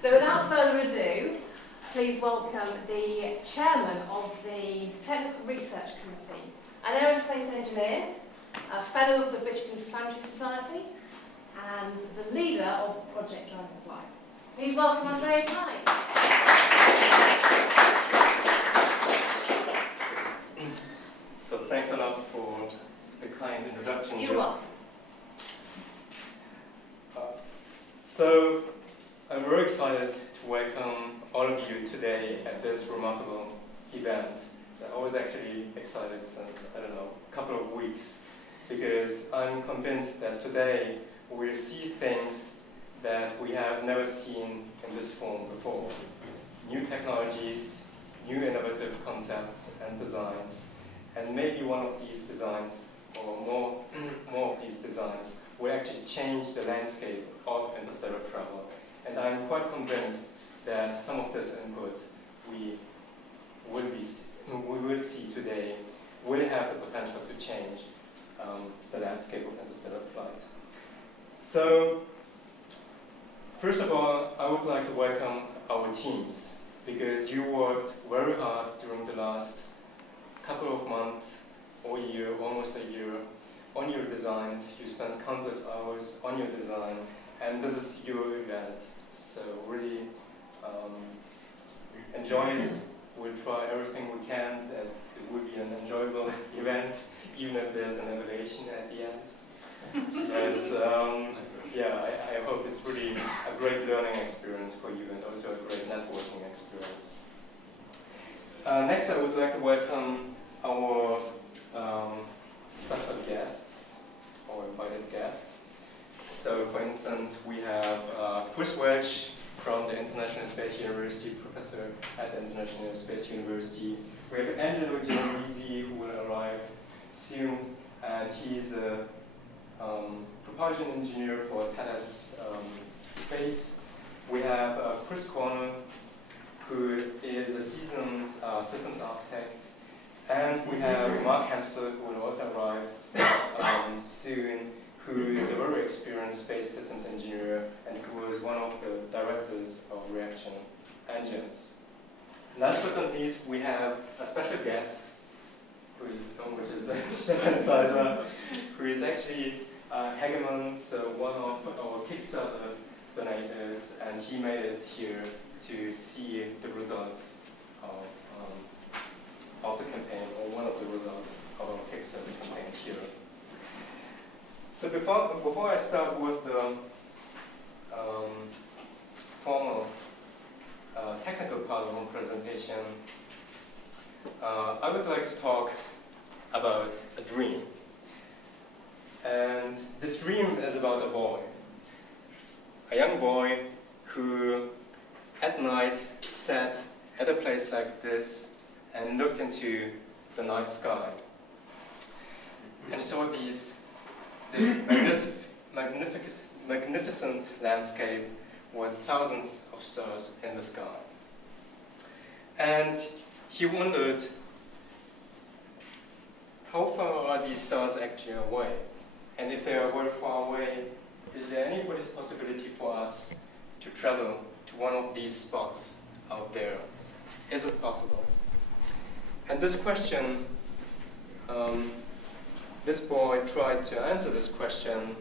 So without further ado, please welcome the chairman of the Technical Research Committee, an aerospace engineer, a fellow of the British Planetary Society, and the leader of Project Dragonfly. Please welcome Andreas Hein. So thanks a lot for the kind introduction. You're welcome. So I'm very excited to welcome all of you today at this remarkable event. So I was actually excited since, I don't know, a couple of weeks, because I'm convinced that today we'll see things that we have never seen in this form before. New technologies, new innovative concepts and designs, and maybe one of these designs, or more of these designs, will actually change the landscape of interstellar travel. And I'm quite convinced that some of this input we will see today will have the potential to change the landscape of interstellar flight. So, first of all, I would like to welcome our teams, because you worked very hard during the last couple of months or year, almost a year, on your designs. You spent countless hours on your design, and this is your event. So really enjoy it. We'll try everything we can that it will be an enjoyable event, even if there's an evaluation at the end. But yeah, I hope it's really a great learning experience for you and also a great networking experience. Next, I would like to welcome our special guests, or invited guests. So, for instance, we have Chris Welch from the International Space University, professor at the International Space University. We have Angelo Genovese, who will arrive soon, and he's a propulsion engineer for Thales Space. We have Chris Corner, who is a seasoned systems architect. And we have Mark Hempstead, who will also arrive soon, who is a very experienced space systems engineer and who was one of the directors of reaction engines. Last but not least, we have a special guest, which is Stefan Seidler, who is actually Hegemon, so one of our Kickstarter donators, and he made it here to see the results of the campaign, or one of the results of our Kickstarter campaign here. So before I start with the formal technical part of my presentation, I would like to talk about a dream. And this dream is about a boy, a young boy who at night sat at a place like this and looked into the night sky and saw this magnificent landscape with thousands of stars in the sky. And he wondered, how far are these stars actually away? And if they are very far away, is there any possibility for us to travel to one of these spots out there? Is it possible? And this question, this boy tried to answer this question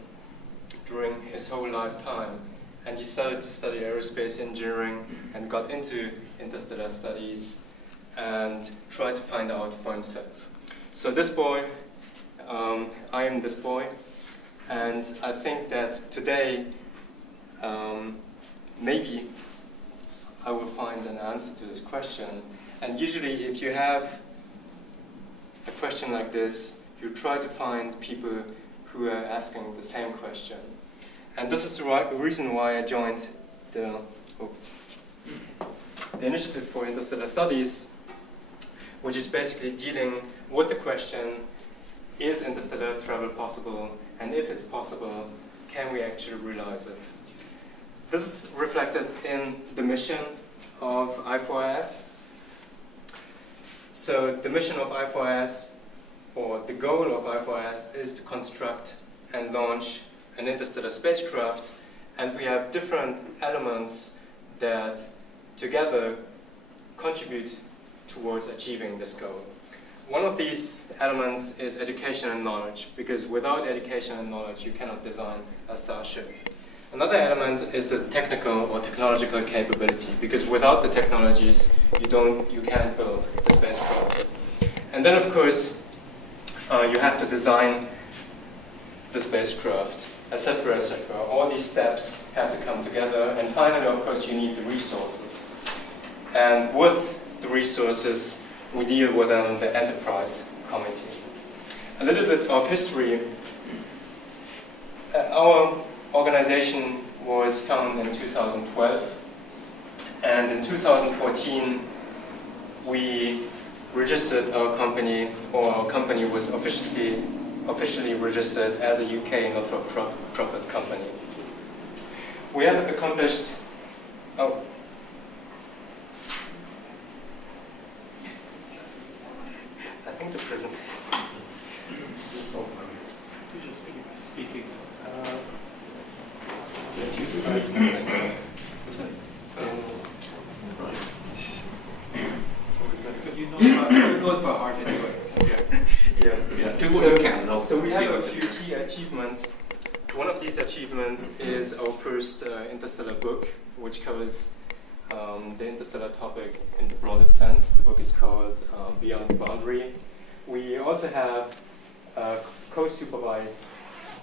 during his whole lifetime, and he started to study aerospace engineering and got into interstellar studies and tried to find out for himself. So this boy, I am this boy, and I think that today maybe I will find an answer to this question. And usually if you have a question like this, you try to find people who are asking the same question. And this is the reason why I joined the Initiative for Interstellar Studies, which is basically dealing with the question, is interstellar travel possible? And if it's possible, can we actually realize it? This is reflected in the mission of i4is. So the mission of i4is, or the goal of i4is, is to construct and launch an interstellar spacecraft, and we have different elements that together contribute towards achieving this goal. One of these elements is education and knowledge, because without education and knowledge you cannot design a starship. Another element is the technical or technological capability, because without the technologies you can't build the spacecraft. And then of course you have to design the spacecraft, etc., etc. All these steps have to come together, and finally, of course, you need the resources. And with the resources, we deal with the enterprise committee. A little bit of history. Our organization was founded in 2012, and in 2014, we registered our company, or our company was officially registered as a UK not-for-profit company. We have accomplished, I think the present. You just keep speaking. A few slides missing. But you know it by heart anyway. Yeah. Do what you can. So we have a few key achievements. One of these achievements is our first interstellar book, which covers the interstellar topic in the broadest sense. The book is called Beyond the Boundary. We also have co-supervised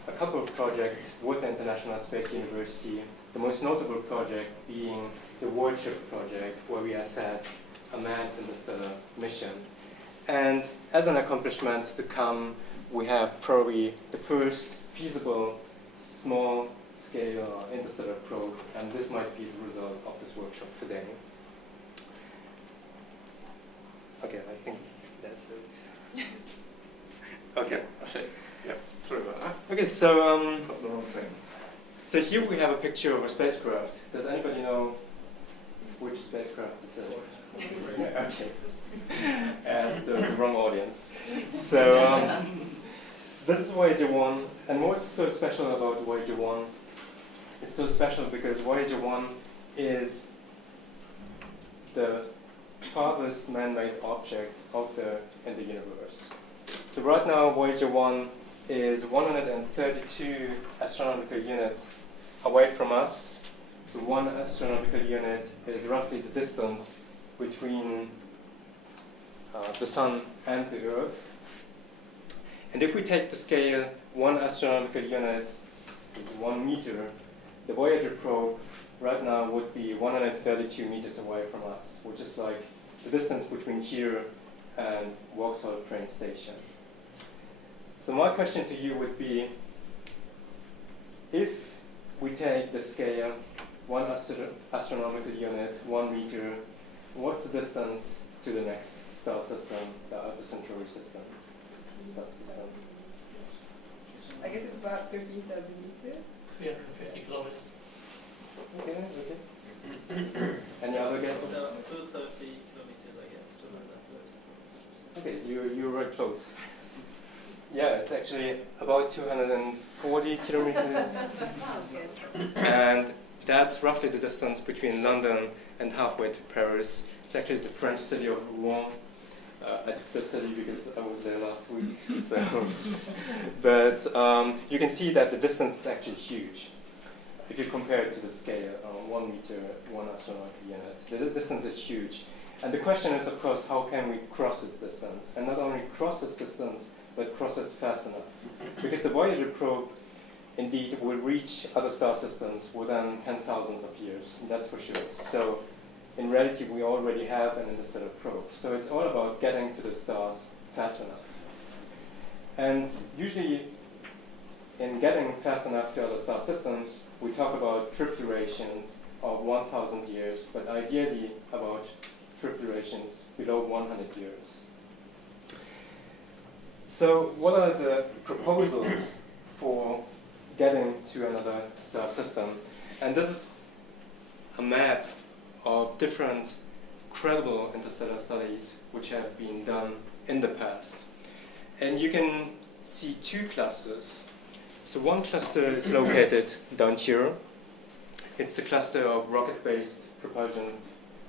a couple of projects with the International Space University, the most notable project being the WARR project, where we assess a manned interstellar mission. And as an accomplishment to come, we have probably the first feasible small-scale interstellar probe, and this might be the result of this workshop today. Okay, I think that's it. Okay, I'll show you. Yeah, sorry about that. Okay, so Got the wrong thing. so here we have a picture of a spacecraft. Does anybody know which spacecraft this is? Yeah, okay. As the wrong audience. So this is Voyager 1, and what's so special about Voyager 1? It's so special because Voyager 1 is the farthest man-made object out there in the universe. So right now Voyager 1 is 132 astronomical units away from us. So one astronomical unit is roughly the distance between the Sun and the Earth. And if we take the scale, 1 astronomical unit is 1 meter, the Voyager probe right now would be 132 meters away from us, which is like the distance between here and Vauxhall train station. So my question to you would be, if we take the scale, 1 astronomical unit, 1 meter, what's the distance to the next star system, the Alpha Centauri system? Star system. I guess it's about 13,000 meters. 350 kilometers. Okay. Any other guesses? 230 kilometers, I guess. 230. Okay, you were close. Yeah, it's actually about 240 kilometers. And that's roughly the distance between London and halfway to Paris. It's actually the French city of Rouen. I took the city because I was there last week. So, but you can see that the distance is actually huge. If you compare it to the scale, 1 meter, 1 astronomical unit, the distance is huge. And the question is, of course, how can we cross this distance? And not only cross this distance, but cross it fast enough. Because the Voyager probe, indeed, will reach other star systems within 10,000s of years, that's for sure. So, in reality, we already have an interstellar probe. So it's all about getting to the stars fast enough. And usually, in getting fast enough to other star systems, we talk about trip durations of 1,000 years, but ideally about trip durations below 100 years. So what are the proposals for getting to another star system? And this is a map of different credible interstellar studies which have been done in the past. And you can see 2 clusters. So one cluster is located down here, It's a cluster of rocket-based propulsion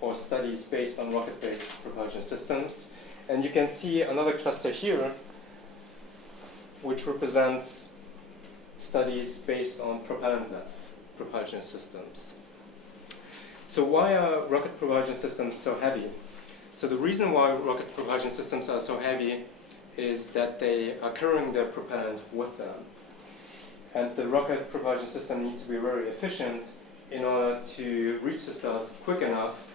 or studies based on rocket-based propulsion systems. And you can see another cluster here, which represents studies based on propellantless propulsion systems. So why are rocket propulsion systems so heavy? So the reason why rocket propulsion systems are so heavy is that they are carrying their propellant with them. And the rocket propulsion system needs to be very efficient in order to reach the stars quick enough.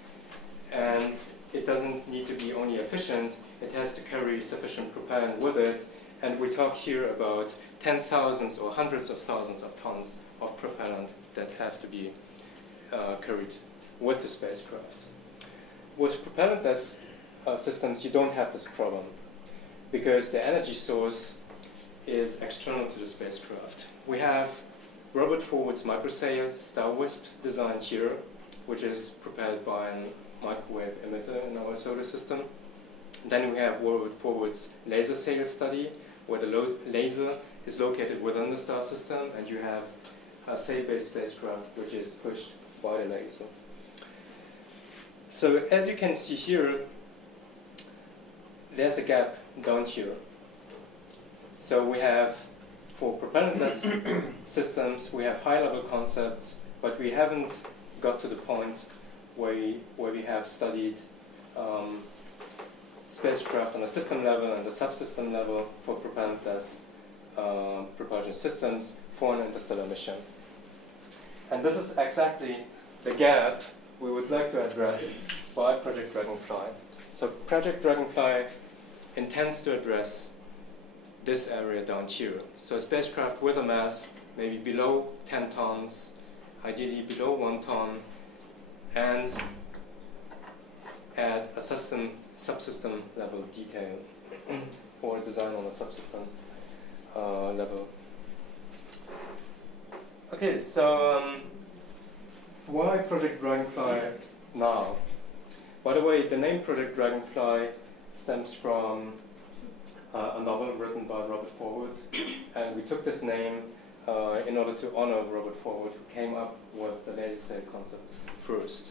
And it doesn't need to be only efficient, it has to carry sufficient propellant with it. And we talk here about 10,000s or hundreds of thousands of tons of propellant that have to be carried with the spacecraft. With propellantless systems, you don't have this problem because the energy source is external to the spacecraft. We have Robert Forward's microsail Star Wisp designed here, which is propelled by a microwave emitter in our solar system. Then we have Robert Forward's laser sail study, where the laser is located within the star system, and you have a sail-based spacecraft which is pushed by the laser. So as you can see here, there's a gap down here. So we have, for propellantless systems, we have high-level concepts, but we haven't got to the point where we have studied spacecraft on a system level and a subsystem level for propellantless propulsion systems for an interstellar mission. And this is exactly the gap we would like to address by Project Dragonfly. So Project Dragonfly intends to address this area down here. So a spacecraft with a mass maybe below 10 tons, ideally below 1 ton, and add a subsystem level detail or design on a subsystem level. Okay, so why Project Dragonfly now? By the way, the name Project Dragonfly stems from a novel written by Robert Forward, and we took this name in order to honor Robert Forward, who came up with the laser sail concept first.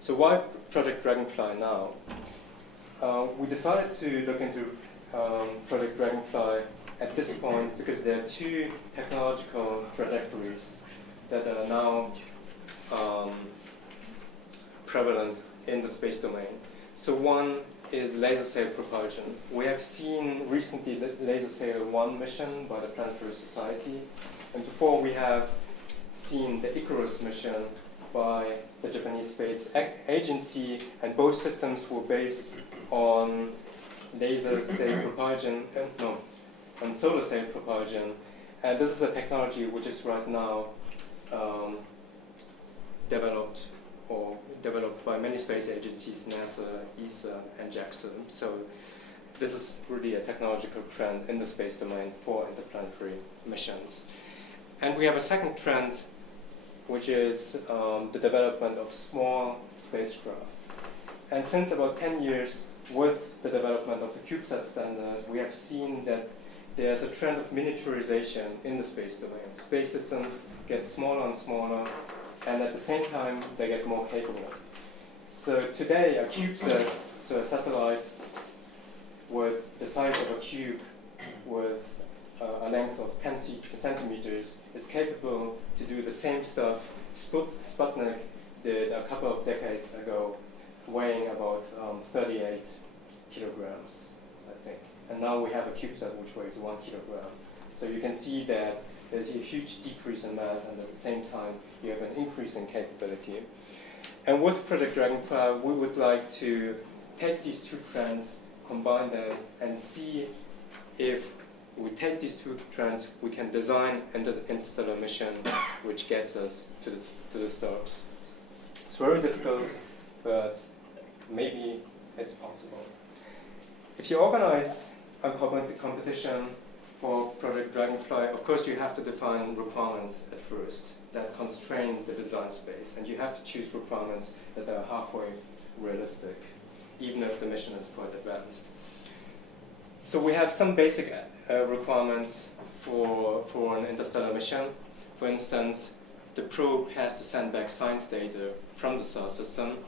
So why Project Dragonfly now? We decided to look into Project Dragonfly at this point because there are two technological trajectories that are now prevalent in the space domain. So one is laser sail propulsion. We have seen recently the Laser Sail 1 mission by the Planetary Society, and before we have seen the i4is mission by the Japanese Space Agency, and both systems were based on laser sail propulsion, on solar sail propulsion. And this is a technology which is right now developed by many space agencies, NASA, ESA, and JAXA. So this is really a technological trend in the space domain for interplanetary missions. And we have a second trend, which is the development of small spacecraft. And since about 10 years, with the development of the CubeSat standard, we have seen that there's a trend of miniaturization in the space domain. Space systems get smaller and smaller, and at the same time, they get more capable. So today, a CubeSat, so a satellite with the size of a cube with a length of 10 centimeters, is capable to do the same stuff Sputnik did a couple of decades ago, weighing about 38 kilograms, I think. And now we have a CubeSat which weighs 1 kilogram. So you can see that there's a huge decrease in mass, and at the same time, you have an increase in capability. And with Project Dragonfly, we would like to take these two trends, combine them, and see if we take these two trends, we can design an interstellar mission which gets us to the stars. It's very difficult, but maybe it's possible. If you organize a competition for Project Dragonfly, of course you have to define requirements at first that constrain the design space, and you have to choose requirements that are halfway realistic, even if the mission is quite advanced. So we have some basic requirements for an interstellar mission. For instance, the probe has to send back science data from the star system,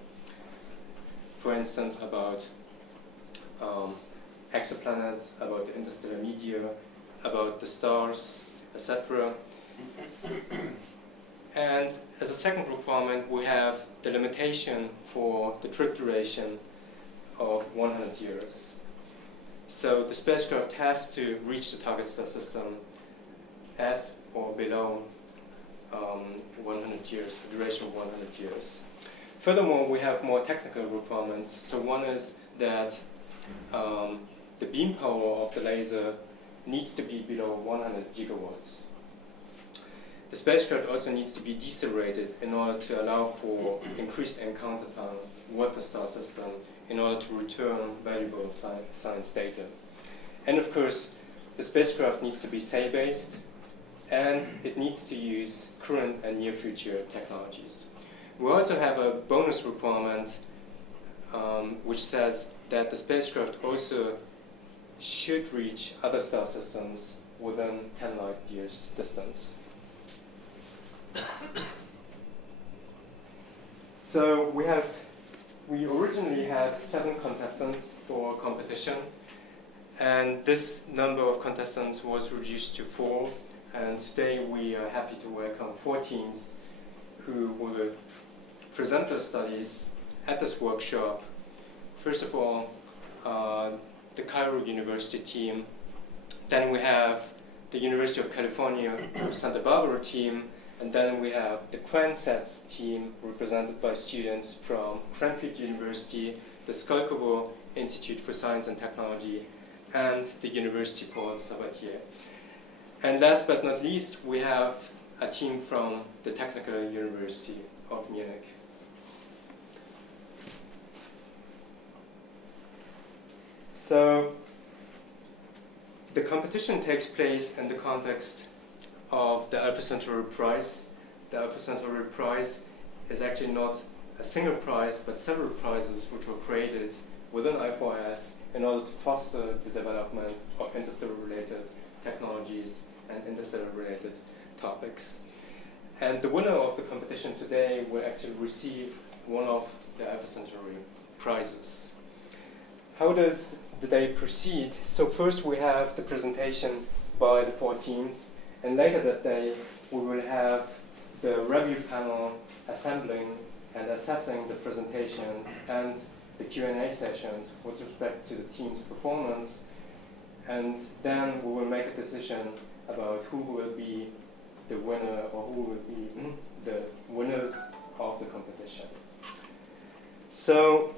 for instance, about exoplanets, about the interstellar media, about the stars, etc. And as a second requirement, we have the limitation for the trip duration of 100 years. So the spacecraft has to reach the target star system at or below 100 years, a duration of 100 years. Furthermore, we have more technical requirements. So one is that the beam power of the laser needs to be below 100 gigawatts. The spacecraft also needs to be decelerated in order to allow for increased encounter time with the star system in order to return valuable science data. And of course, the spacecraft needs to be sail-based, and it needs to use current and near-future technologies. We also have a bonus requirement which says that the spacecraft also should reach other star systems within 10 light years distance. So we originally had 7 contestants for competition, and this number of contestants was reduced to 4, and today we are happy to welcome 4 teams who will present their studies at this workshop. First of all, the Cairo University team, then we have the University of California Santa Barbara team, and then we have the Cransets team represented by students from Cranfield University, the Skolkovo Institute for Science and Technology, and the University Paul Sabatier. And last but not least, we have a team from the Technical University of Munich. So the competition takes place in the context of the Alpha Centauri Prize. The Alpha Centauri Prize is actually not a single prize, but several prizes which were created within i4is in order to foster the development of interstellar-related technologies and interstellar-related topics. And the winner of the competition today will actually receive one of the Alpha Centauri prizes. How does the day proceed? So first we have the presentation by the 4 teams, and later that day we will have the review panel assembling and assessing the presentations and the Q&A sessions with respect to the team's performance, and then we will make a decision about who will be the winner or who will be the winners of the competition. So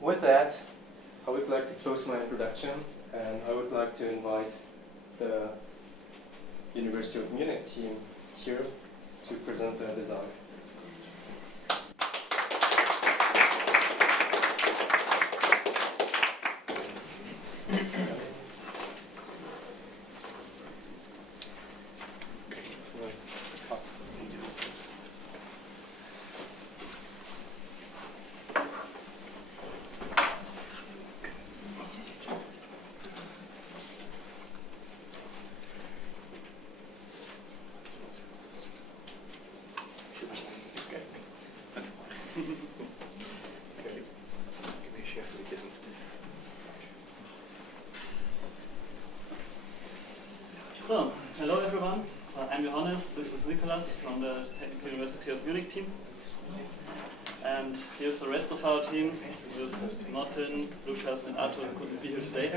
with that, I would like to close my introduction, and I would like to invite the University of Munich team here to present their design. So, hello everyone. I'm Johannes, this is Nicholas from the Technical University of Munich team. And here's the rest of our team with Martin, Lukas and Arthur who couldn't be here today.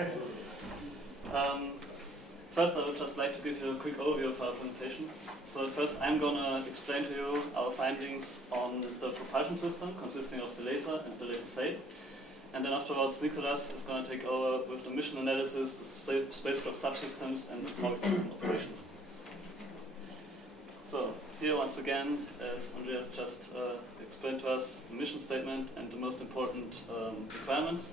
First I would just like to give you a quick overview of our presentation. So first I'm going to explain to you our findings on the propulsion system consisting of the laser and the laser sail. And then afterwards, Nicholas is going to take over with the mission analysis, the spacecraft subsystems, and the target system operations. So here once again, as Andreas just explained to us, the mission statement and the most important requirements,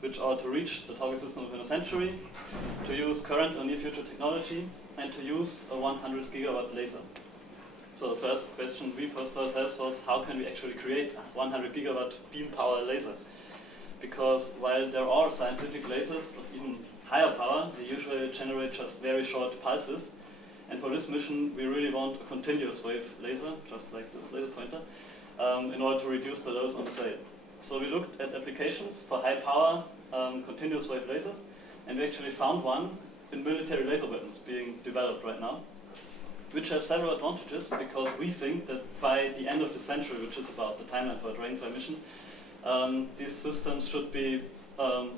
which are to reach the target system within a century, to use current or near future technology, and to use a 100 gigawatt laser. So the first question we posed to ourselves was, how can we actually create a 100 gigawatt beam power laser? Because while there are scientific lasers of even higher power, they usually generate just very short pulses, And for this mission, we really want a continuous wave laser, just like this laser pointer, in order to reduce the loss on the sail. So we looked at applications for high power continuous wave lasers, and we actually found one in military laser weapons being developed right now, which have several advantages, because we think that by the end of the century, which is about the timeline for a Dragonfly mission, these systems should be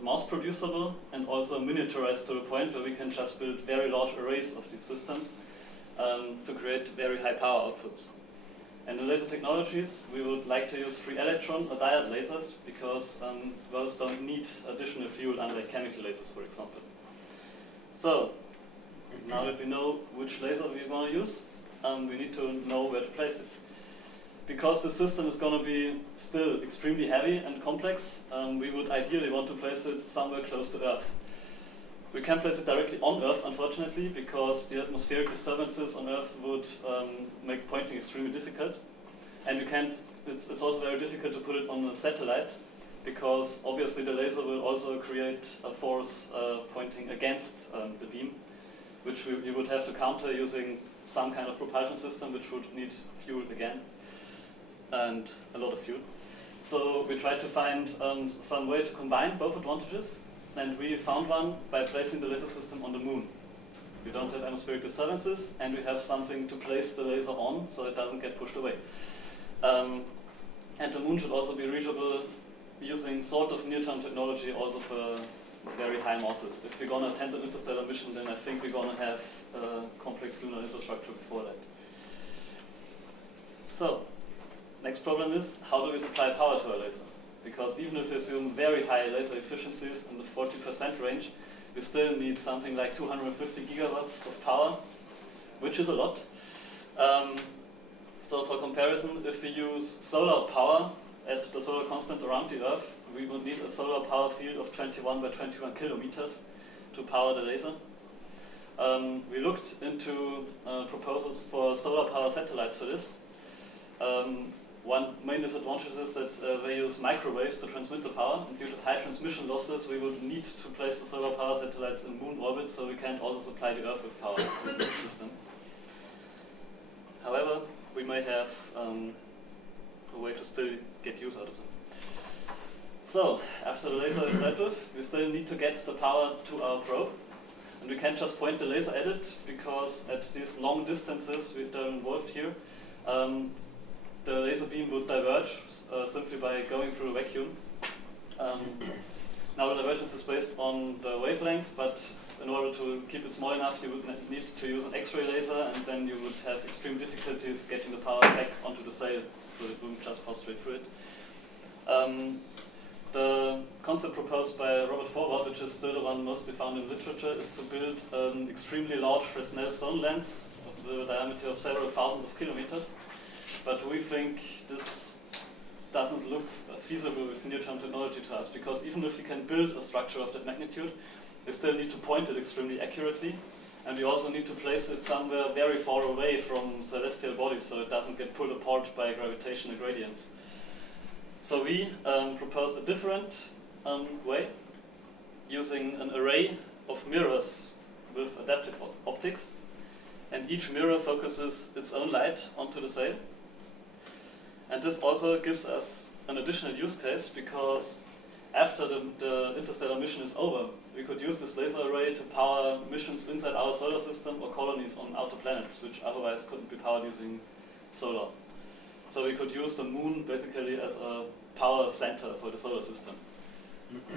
mass producible and also miniaturized to the point where we can just build very large arrays of these systems to create very high power outputs. And in laser technologies, we would like to use free electron or diode lasers, because those don't need additional fuel, unlike chemical lasers, for example. So, now that we know which laser we want to use, we need to know where to place it. Because the system is going to be still extremely heavy and complex, we would ideally want to place it somewhere close to Earth. We can't place it directly on Earth, unfortunately, because the atmospheric disturbances on Earth would make pointing extremely difficult. And you can't, it's also very difficult to put it on a satellite, because obviously the laser will also create a force pointing against the beam, which you would have to counter using some kind of propulsion system, which would need fuel again, and a lot of fuel. So we tried to find some way to combine both advantages, and we found one by placing the laser system on the moon. We don't have atmospheric disturbances, and we have something to place the laser on so it doesn't get pushed away. And the moon should also be reachable using sort of near-term technology also for very high masses. If we're going to attempt an interstellar mission, then I think we're going to have complex lunar infrastructure before that. So, next problem is, how do we supply power to our laser? Because even if we assume very high laser efficiencies in the 40% range, we still need something like 250 gigawatts of power, which is a lot. So for comparison, if we use solar power at the solar constant around the Earth, we would need a solar power field of 21 by 21 kilometers to power the laser. We looked into proposals for solar power satellites for this. One main disadvantage is that they use microwaves to transmit the power, and due to high transmission losses, we would need to place the solar power satellites in moon orbit, so we can't also supply the Earth with power with this system. However, we may have a way to still get use out of them. So, after the laser is dealt with, we still need to get the power to our probe, and we can't just point the laser at it, because at these long distances that are involved here, the laser beam would diverge simply by going through a vacuum. Now the divergence is based on the wavelength, but in order to keep it small enough, you would need to use an X-ray laser, and then you would have extreme difficulties getting the power back onto the sail, so it wouldn't just pass straight through it. The concept proposed by Robert Forward, which is still the one mostly found in literature, is to build an extremely large Fresnel stone lens with a diameter of several thousands of kilometers. But we think this doesn't look feasible with near-term technology to us, because even if we can build a structure of that magnitude, we still need to point it extremely accurately, and we also need to place it somewhere very far away from celestial bodies so it doesn't get pulled apart by gravitational gradients. So we proposed a different way, using an array of mirrors with adaptive optics, and each mirror focuses its own light onto the sail. And this also gives us an additional use case, because after the interstellar mission is over, we could use this laser array to power missions inside our solar system or colonies on outer planets, which otherwise couldn't be powered using solar. So we could use the moon basically as a power center for the solar system,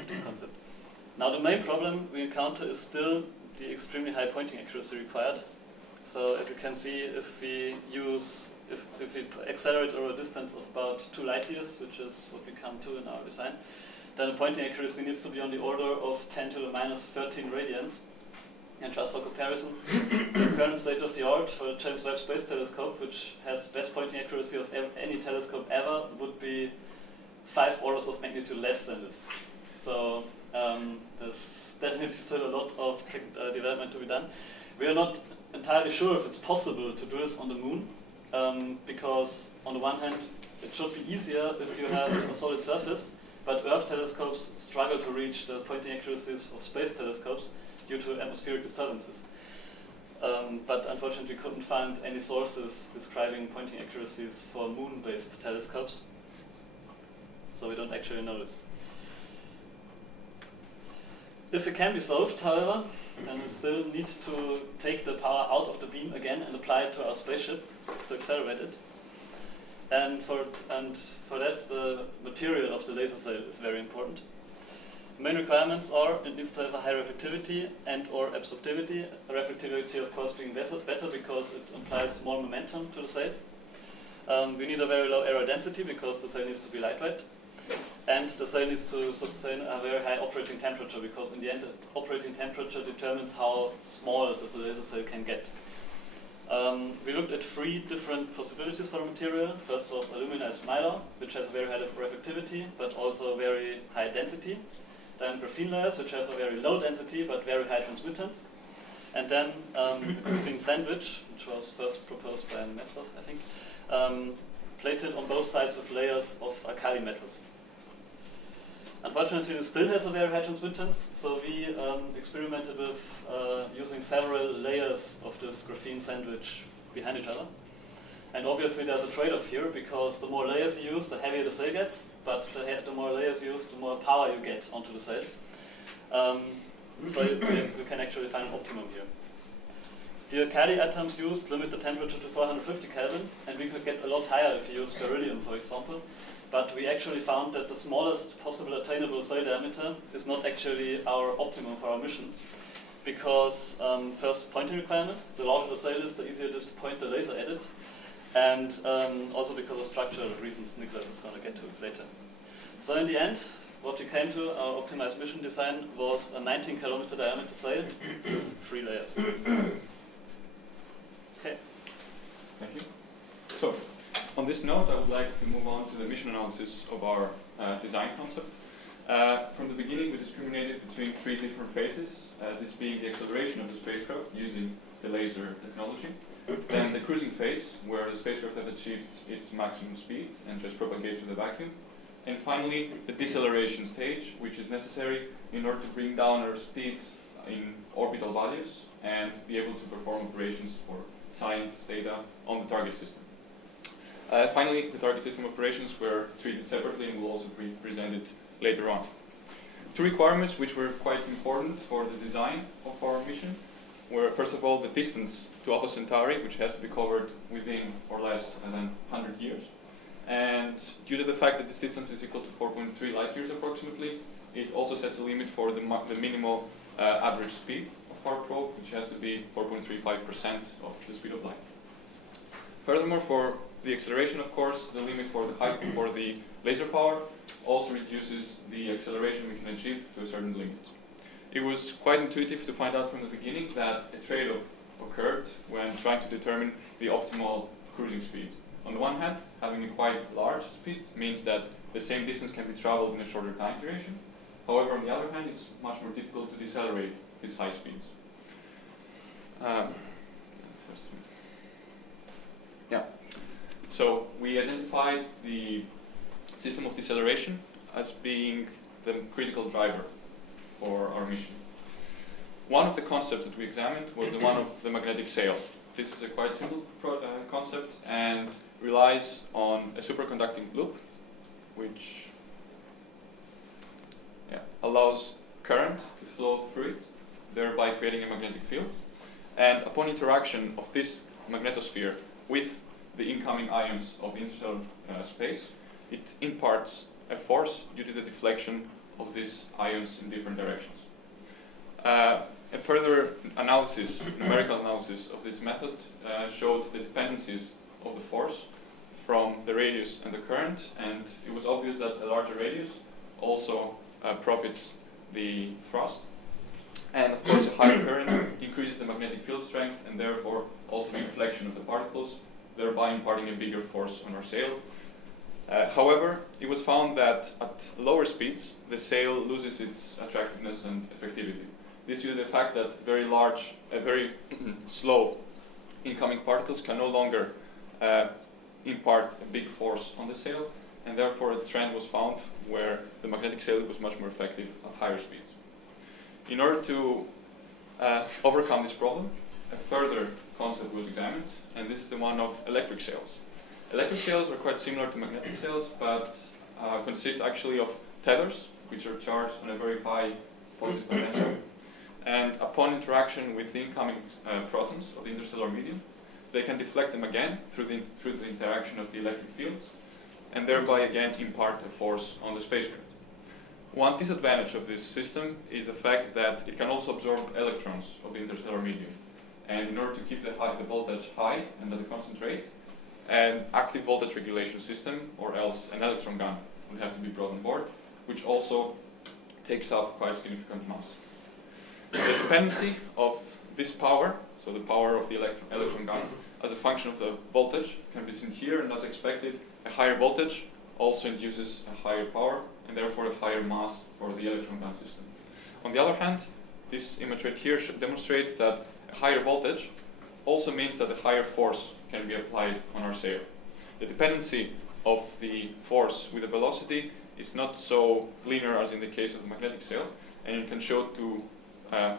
this concept. Now the main problem we encounter is still the extremely high pointing accuracy required. So as you can see, if we accelerate over a distance of about 2 light years, which is what we come to in our design, then the pointing accuracy needs to be on the order of 10 to the minus 13 radians. And just for comparison, the current state of the art for the James Webb Space Telescope, which has the best pointing accuracy of any telescope ever, would be 5 orders of magnitude less than this. So there's definitely still a lot of development to be done. We are not entirely sure if it's possible to do this on the moon, because on the one hand, it should be easier if you have a solid surface, but Earth telescopes struggle to reach the pointing accuracies of space telescopes due to atmospheric disturbances. but unfortunately we couldn't find any sources describing pointing accuracies for moon-based telescopes. So we don't actually know this. If it can be solved, however, then we still need to take the power out of the beam again and apply it to our spaceship to accelerate it. And for that, the material of the laser sail is very important. The main requirements are it needs to have a high reflectivity and or absorptivity. Reflectivity, of course, being better because it implies more momentum to the sail. We need a very low aero density because the sail needs to be lightweight. And the sail needs to sustain a very high operating temperature because in the end, operating temperature determines how small the laser sail can get. We looked at 3 different possibilities for the material. First was aluminized mylar, which has a very high reflectivity, but also very high density. Then graphene layers, which have a very low density, but very high transmittance. And then a graphene sandwich, which was first proposed by Metlov, I think, plated on both sides with layers of alkali metals. Unfortunately, it still has a very high transmittance, so we experimented with using several layers of this graphene sandwich behind each other. And obviously there's a trade-off here, because the more layers you use, the heavier the sail gets, but the more layers you use, the more power you get onto the sail. So we can actually find an optimum here. The alkali atoms used limit the temperature to 450 Kelvin, and we could get a lot higher if you use beryllium, for example. But we actually found that the smallest possible attainable sail diameter is not actually our optimum for our mission. Because first, pointing requirements. The larger the sail is, the easier it is to point the laser at it. And also because of structural reasons Nicholas is going to get to later. So in the end, what we came to, our optimized mission design, was a 19-kilometer diameter sail with 3 layers. Okay. Thank you. So, on this note, I would like to move on to the mission analysis of our design concept. From the beginning, we discriminated between 3 different phases, this being the acceleration of the spacecraft using the laser technology, then the cruising phase, where the spacecraft had achieved its maximum speed and just propagates through the vacuum, and finally the deceleration stage, which is necessary in order to bring down our speeds in orbital values and be able to perform operations for science data on the target system. Finally, the target system operations were treated separately and will also be presented later on. 2 requirements which were quite important for the design of our mission were, first of all, the distance to Alpha Centauri, which has to be covered within or less than 100 years. And due to the fact that this distance is equal to 4.3 light years approximately, it also sets a limit for the minimal average speed of our probe, which has to be 4.35% of the speed of light. Furthermore, for the acceleration, of course, the limit for the laser power also reduces the acceleration we can achieve to a certain limit. It was quite intuitive to find out from the beginning that a trade-off occurred when trying to determine the optimal cruising speed. On the one hand, having a quite large speed means that the same distance can be traveled in a shorter time duration. However, on the other hand, it's much more difficult to decelerate these high speeds. So we identified the system of deceleration as being the critical driver for our mission. One of the concepts that we examined was the one of the magnetic sail. This is a quite simple concept and relies on a superconducting loop, which allows current to flow through it, thereby creating a magnetic field. And upon interaction of this magnetosphere with the incoming ions of the interstellar space, it imparts a force due to the deflection of these ions in different directions. A further analysis, numerical analysis of this method showed the dependencies of the force from the radius and the current, and it was obvious that a larger radius also profits the thrust. And of course, a higher current increases the magnetic field strength and therefore also the deflection of the particles, thereby imparting a bigger force on our sail. However, it was found that at lower speeds, the sail loses its attractiveness and effectivity. This due to the fact that very slow incoming particles can no longer impart a big force on the sail, and therefore a trend was found where the magnetic sail was much more effective at higher speeds. In order to overcome this problem, a further concept was examined, and this is the one of electric sails. Electric sails are quite similar to magnetic sails, but consist actually of tethers, which are charged on a very high positive potential. And upon interaction with the incoming protons of the interstellar medium, they can deflect them again through the interaction of the electric fields, and thereby again impart a force on the spacecraft. One disadvantage of this system is the fact that it can also absorb electrons of the interstellar medium. And in order to keep the voltage high and at a constant rate, an active voltage regulation system, or else an electron gun, would have to be brought on board, which also takes up quite significant mass. The dependency of this power, so the power of the electron gun, as a function of the voltage, can be seen here, and as expected, a higher voltage also induces a higher power, and therefore a higher mass for the electron gun system. On the other hand, this image right here demonstrates that a higher voltage also means that a higher force can be applied on our sail. The dependency of the force with the velocity is not so linear as in the case of the magnetic sail, and it can show that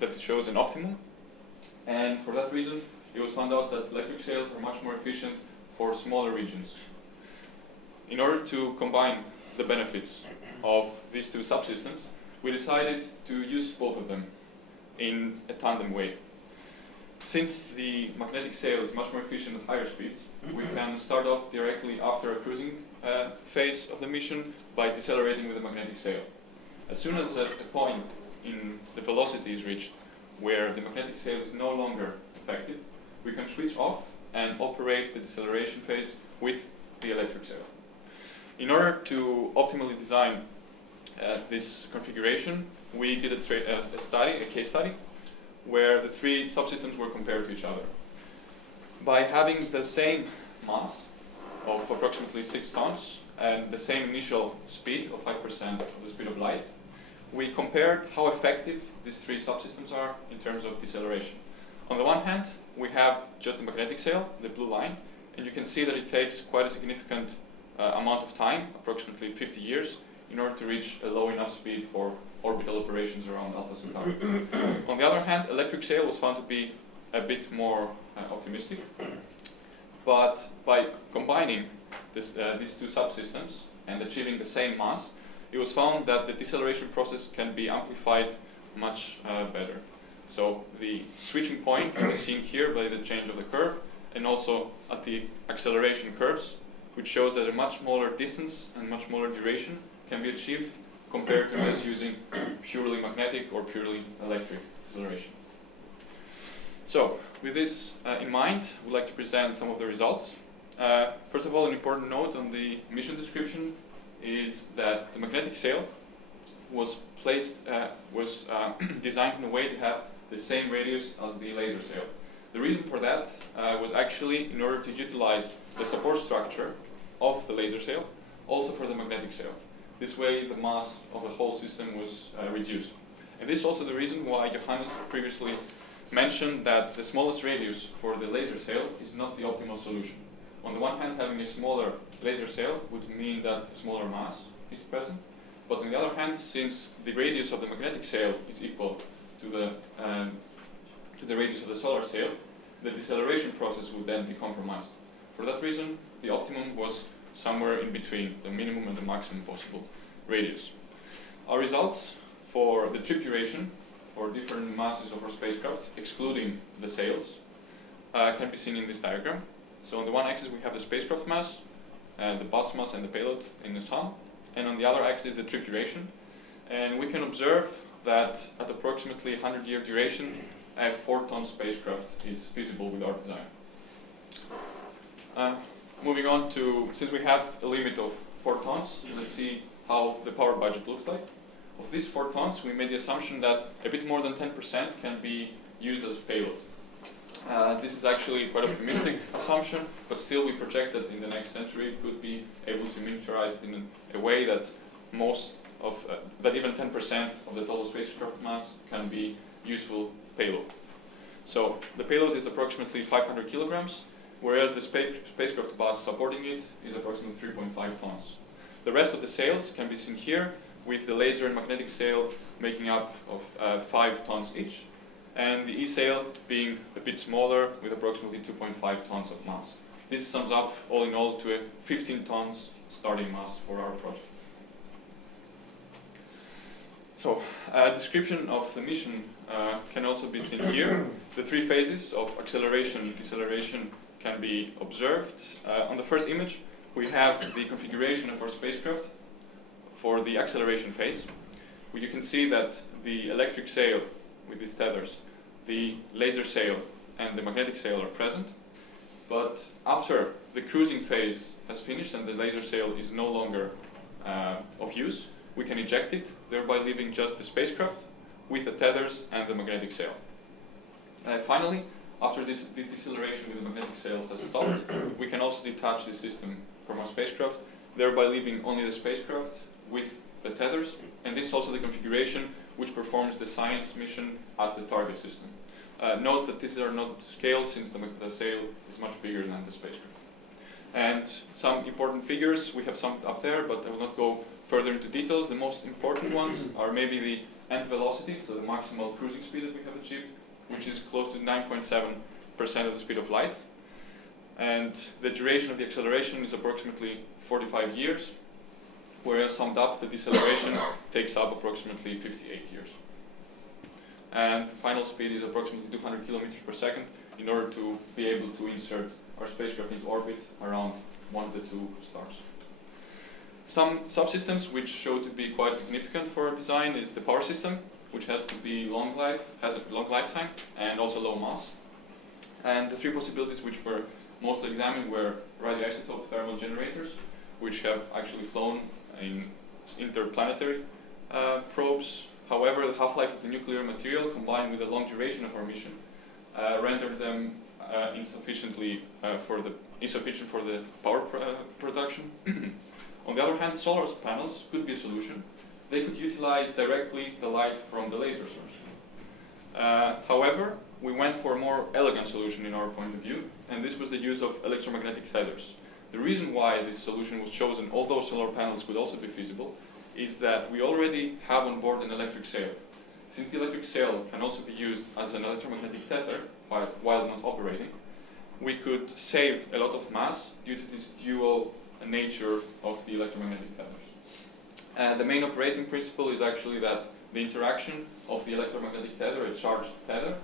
it shows an optimum. And for that reason, it was found out that electric sails are much more efficient for smaller regions. In order to combine the benefits of these two subsystems, we decided to use both of them in a tandem way. Since the magnetic sail is much more efficient at higher speeds, we can start off directly after a cruising phase of the mission by decelerating with the magnetic sail. As soon as a point in the velocity is reached where the magnetic sail is no longer effective, we can switch off and operate the deceleration phase with the electric sail. In order to optimally design this configuration, we did a case study, where the three subsystems were compared to each other. By having the same mass of approximately 6 tons and the same initial speed of 5% of the speed of light, we compared how effective these three subsystems are in terms of deceleration. On the one hand, we have just the magnetic sail, the blue line, and you can see that it takes quite a significant amount of time, approximately 50 years, in order to reach a low enough speed for orbital operations around Alpha Centauri. On the other hand, electric sail was found to be a bit more optimistic, but by combining these two subsystems and achieving the same mass, it was found that the deceleration process can be amplified much better. So the switching point can be seen here by the change of the curve, and also at the acceleration curves, which shows that a much smaller distance and much smaller duration can be achieved compared to just using purely magnetic or purely electric deceleration. So, with this in mind, we'd like to present some of the results. First of all, an important note on the mission description is that the magnetic sail was designed in a way to have the same radius as the laser sail. The reason for that was actually in order to utilize the support structure of the laser sail also for the magnetic sail. This way the mass of the whole system was reduced. And this is also the reason why Johannes previously mentioned that the smallest radius for the laser sail is not the optimal solution. On the one hand, having a smaller laser sail would mean that a smaller mass is present, but on the other hand, since the radius of the magnetic sail is equal to the radius of the solar sail, the deceleration process would then be compromised. For that reason, the optimum was somewhere in between the minimum and the maximum possible radius. Our results for the trip duration for different masses of our spacecraft, excluding the sails, can be seen in this diagram. So on the one axis we have the spacecraft mass, the bus mass and the payload in the sun, and on the other axis the trip duration. And we can observe that at approximately 100-year duration, a 4-ton spacecraft is feasible with our design. Moving on to, since we have a limit of 4 tons, let's see how the power budget looks like. Of these 4 tons, we made the assumption that a bit more than 10% can be used as payload. This is actually quite an optimistic assumption, but still we project that in the next century it could be able to miniaturize it in a way that that even 10% of the total spacecraft mass can be useful payload. So the payload is approximately 500 kilograms, whereas the spacecraft bus supporting it is approximately 3.5 tons. The rest of the sails can be seen here, with the laser and magnetic sail making up of 5 tons each, and the E-sail being a bit smaller with approximately 2.5 tons of mass. This sums up all in all to a 15 tons starting mass for our project. So, a description of the mission can also be seen here. The three phases of acceleration and deceleration can be observed. On the first image, we have the configuration of our spacecraft for the acceleration phase. Where you can see that the electric sail with these tethers, the laser sail and the magnetic sail are present. But after the cruising phase has finished and the laser sail is no longer of use, we can eject it, thereby leaving just the spacecraft with the tethers and the magnetic sail. Finally, after the deceleration with the magnetic sail has stopped, we can also detach the system from our spacecraft, thereby leaving only the spacecraft with the tethers, and this is also the configuration which performs the science mission at the target system. Note that these are not scaled since the sail is much bigger than the spacecraft. And some important figures we have summed up there, but I will not go further into details. The most important ones are maybe the end velocity, so the maximal cruising speed that we have achieved, which is close to 9.7% of the speed of light. And the duration of the acceleration is approximately 45 years, whereas summed up, the deceleration takes up approximately 58 years. And the final speed is approximately 200 kilometers per second in order to be able to insert our spacecraft into orbit around one of the two stars. Some subsystems which show to be quite significant for our design is the power system, which has to be long life, has a long lifetime, and also low mass. And the three possibilities which were mostly examined were radioisotope thermal generators, which have actually flown in interplanetary probes. However, the half-life of the nuclear material combined with the long duration of our mission rendered them insufficient for the power production. On the other hand, solar panels could be a solution. They could utilize directly the light from the laser source. However, we went for a more elegant solution in our point of view, and this was the use of electromagnetic tethers. The reason why this solution was chosen, although solar panels could also be feasible, is that we already have on board an electric sail. Since the electric sail can also be used as an electromagnetic tether while not operating, we could save a lot of mass due to this dual nature of the electromagnetic tethers. The main operating principle is actually that the interaction of the electromagnetic tether, a charged tether,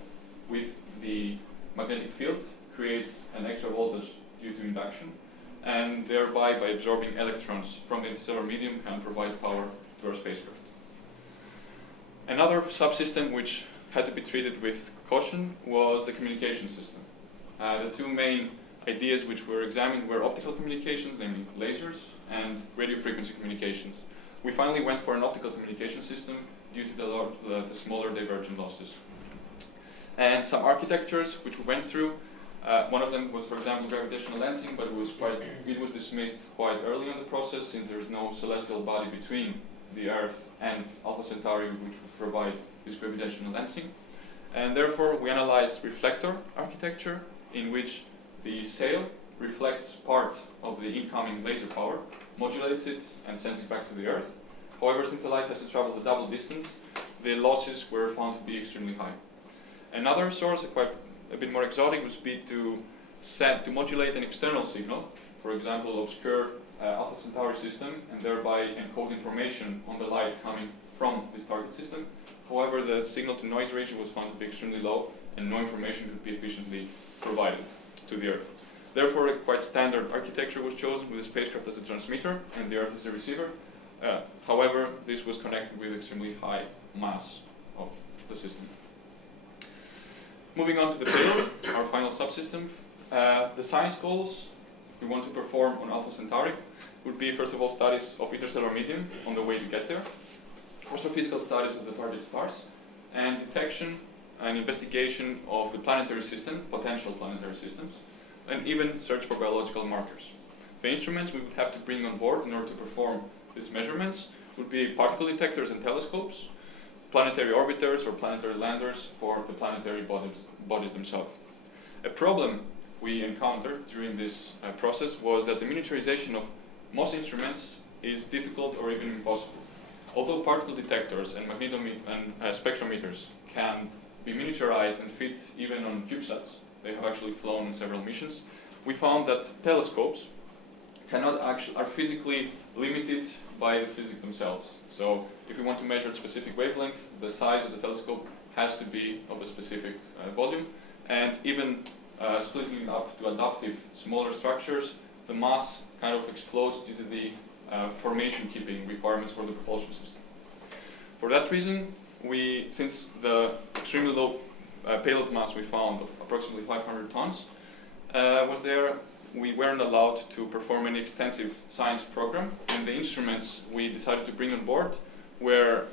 with the magnetic field creates an extra voltage due to induction, and thereby, by absorbing electrons from the interstellar medium, can provide power to our spacecraft. Another subsystem which had to be treated with caution was the communication system. The two main ideas which were examined were optical communications, namely lasers, and radio frequency communications. We finally went for an optical communication system due to the smaller divergent losses. And some architectures which we went through. One of them was, for example, gravitational lensing, but it was dismissed quite early in the process since there is no celestial body between the Earth and Alpha Centauri which would provide this gravitational lensing. And therefore, we analyzed reflector architecture, in which the sail reflects part of the incoming laser power, modulates it, and sends it back to the Earth. However, since the light has to travel the double distance, the losses were found to be extremely high. Another source, a bit more exotic, would be to modulate an external signal, for example, obscure Alpha Centauri system, and thereby encode information on the light coming from this target system. However, the signal-to-noise ratio was found to be extremely low, and no information could be efficiently provided to the Earth. Therefore, a quite standard architecture was chosen, with the spacecraft as a transmitter and the Earth as a receiver. However, this was connected with extremely high mass of the system. Moving on to the payload, our final subsystem. The science goals we want to perform on Alpha Centauri would be, first of all, studies of interstellar medium on the way to get there, also physical studies of the target stars, and detection and investigation of the planetary system, potential planetary systems, and even search for biological markers. The instruments we would have to bring on board in order to perform these measurements would be particle detectors and telescopes, planetary orbiters or planetary landers for the planetary bodies themselves. A problem we encountered during this process was that the miniaturization of most instruments is difficult or even impossible. Although particle detectors and spectrometers can be miniaturized and fit even on CubeSats. They have actually flown on several missions. We found that telescopes are physically limited by the physics themselves. So if we want to measure a specific wavelength, the size of the telescope has to be of a specific volume, and even splitting it up to adaptive smaller structures, the mass kind of explodes due to the formation keeping requirements for the propulsion system. For that reason, since the extremely low payload mass we found of approximately 500 tons was there, we weren't allowed to perform any extensive science program, and the instruments we decided to bring on board were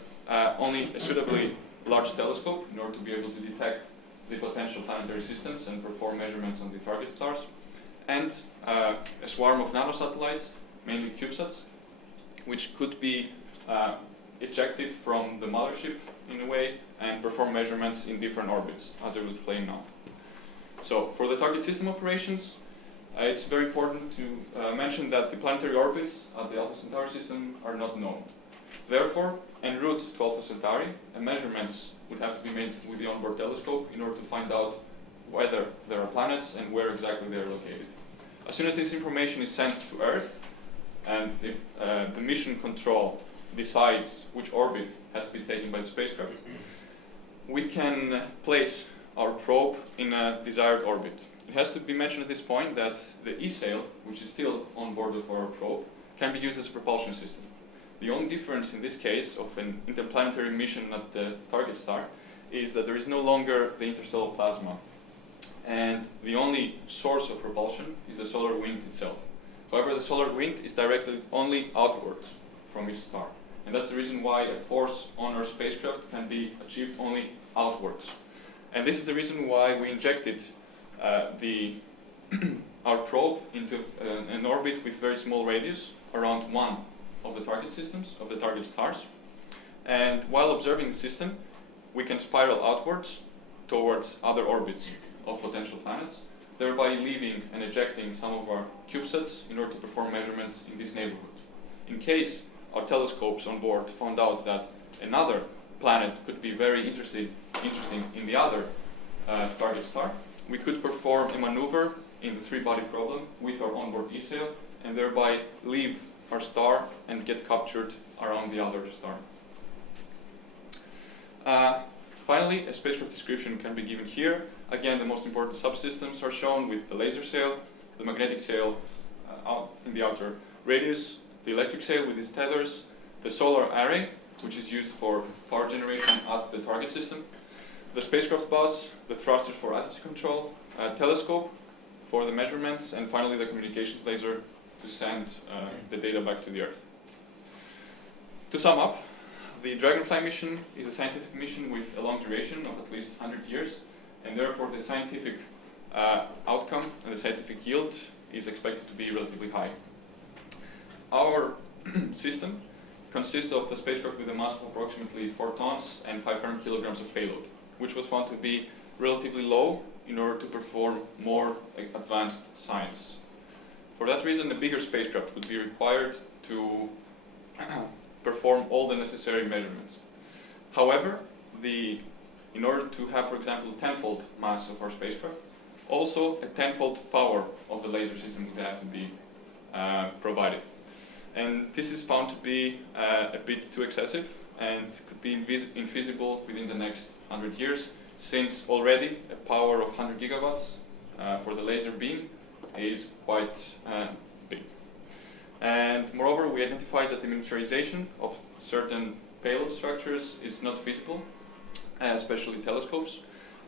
only a suitably large telescope in order to be able to detect the potential planetary systems and perform measurements on the target stars, and a swarm of nanosatellites, mainly CubeSats, which could be ejected from the mothership in a way and perform measurements in different orbits, as I will explain now. So for the target system operations, it's very important to mention that the planetary orbits of the Alpha Centauri system are not known. Therefore, en route to Alpha Centauri, measurements would have to be made with the onboard telescope in order to find out whether there are planets and where exactly they are located. As soon as this information is sent to Earth, and if the mission control decides which orbit has to be taken by the spacecraft, we can place our probe in a desired orbit. It has to be mentioned at this point that the e-sail, which is still on board of our probe, can be used as a propulsion system. The only difference in this case of an interplanetary mission at the target star is that there is no longer the interstellar plasma, and the only source of propulsion is the solar wind itself. However, the solar wind is directed only outwards from each star, and that's the reason why a force on our spacecraft can be achieved only outwards. And this is the reason why we injected our probe into an orbit with very small radius around one of the target systems, of the target stars. And while observing the system, we can spiral outwards towards other orbits of potential planets, thereby leaving and ejecting some of our CubeSats in order to perform measurements in this neighborhood. In case our telescopes on board found out that another planet could be very interesting in the other target star, we could perform a maneuver in the three-body problem with our onboard e-sail and thereby leave our star and get captured around the other star. Finally, a spacecraft description can be given here. Again, the most important subsystems are shown with the laser sail, the magnetic sail out in the outer radius, the electric sail with its tethers, the solar array, which is used for power generation at the target system, the spacecraft bus, the thrusters for attitude control, telescope for the measurements, and finally the communications laser to send the data back to the Earth. To sum up, the Dragonfly mission is a scientific mission with a long duration of at least 100 years, and therefore the scientific outcome and the scientific yield is expected to be relatively high. Our system consists of a spacecraft with a mass of approximately 4 tons and 500 kilograms of payload, which was found to be relatively low in order to perform more advanced science. For that reason, a bigger spacecraft would be required to perform all the necessary measurements. However, in order to have, for example, a tenfold mass of our spacecraft, also a tenfold power of the laser system would have to be provided. And this is found to be a bit too excessive and could be infeasible within the next 100 years, since already a power of 100 gigawatts for the laser beam is quite big. And moreover, we identified that the miniaturization of certain payload structures is not feasible, especially telescopes,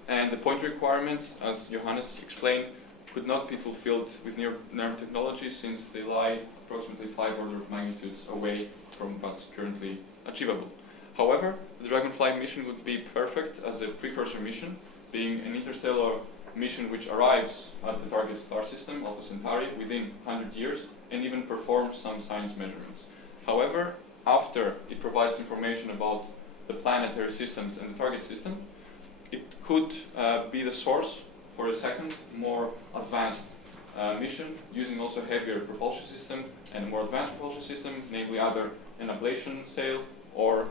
and the point requirements, as Johannes explained, could not be fulfilled with nanotechnology, since they lie approximately 5 orders of magnitudes away from what's currently achievable. However, the Dragonfly mission would be perfect as a precursor mission, being an interstellar mission which arrives at the target star system, Alpha Centauri, within 100 years, and even performs some science measurements. However, after it provides information about the planetary systems and the target system, it could be the source for a second, more advanced mission, using also heavier propulsion system and a more advanced propulsion system, namely either an ablation sail or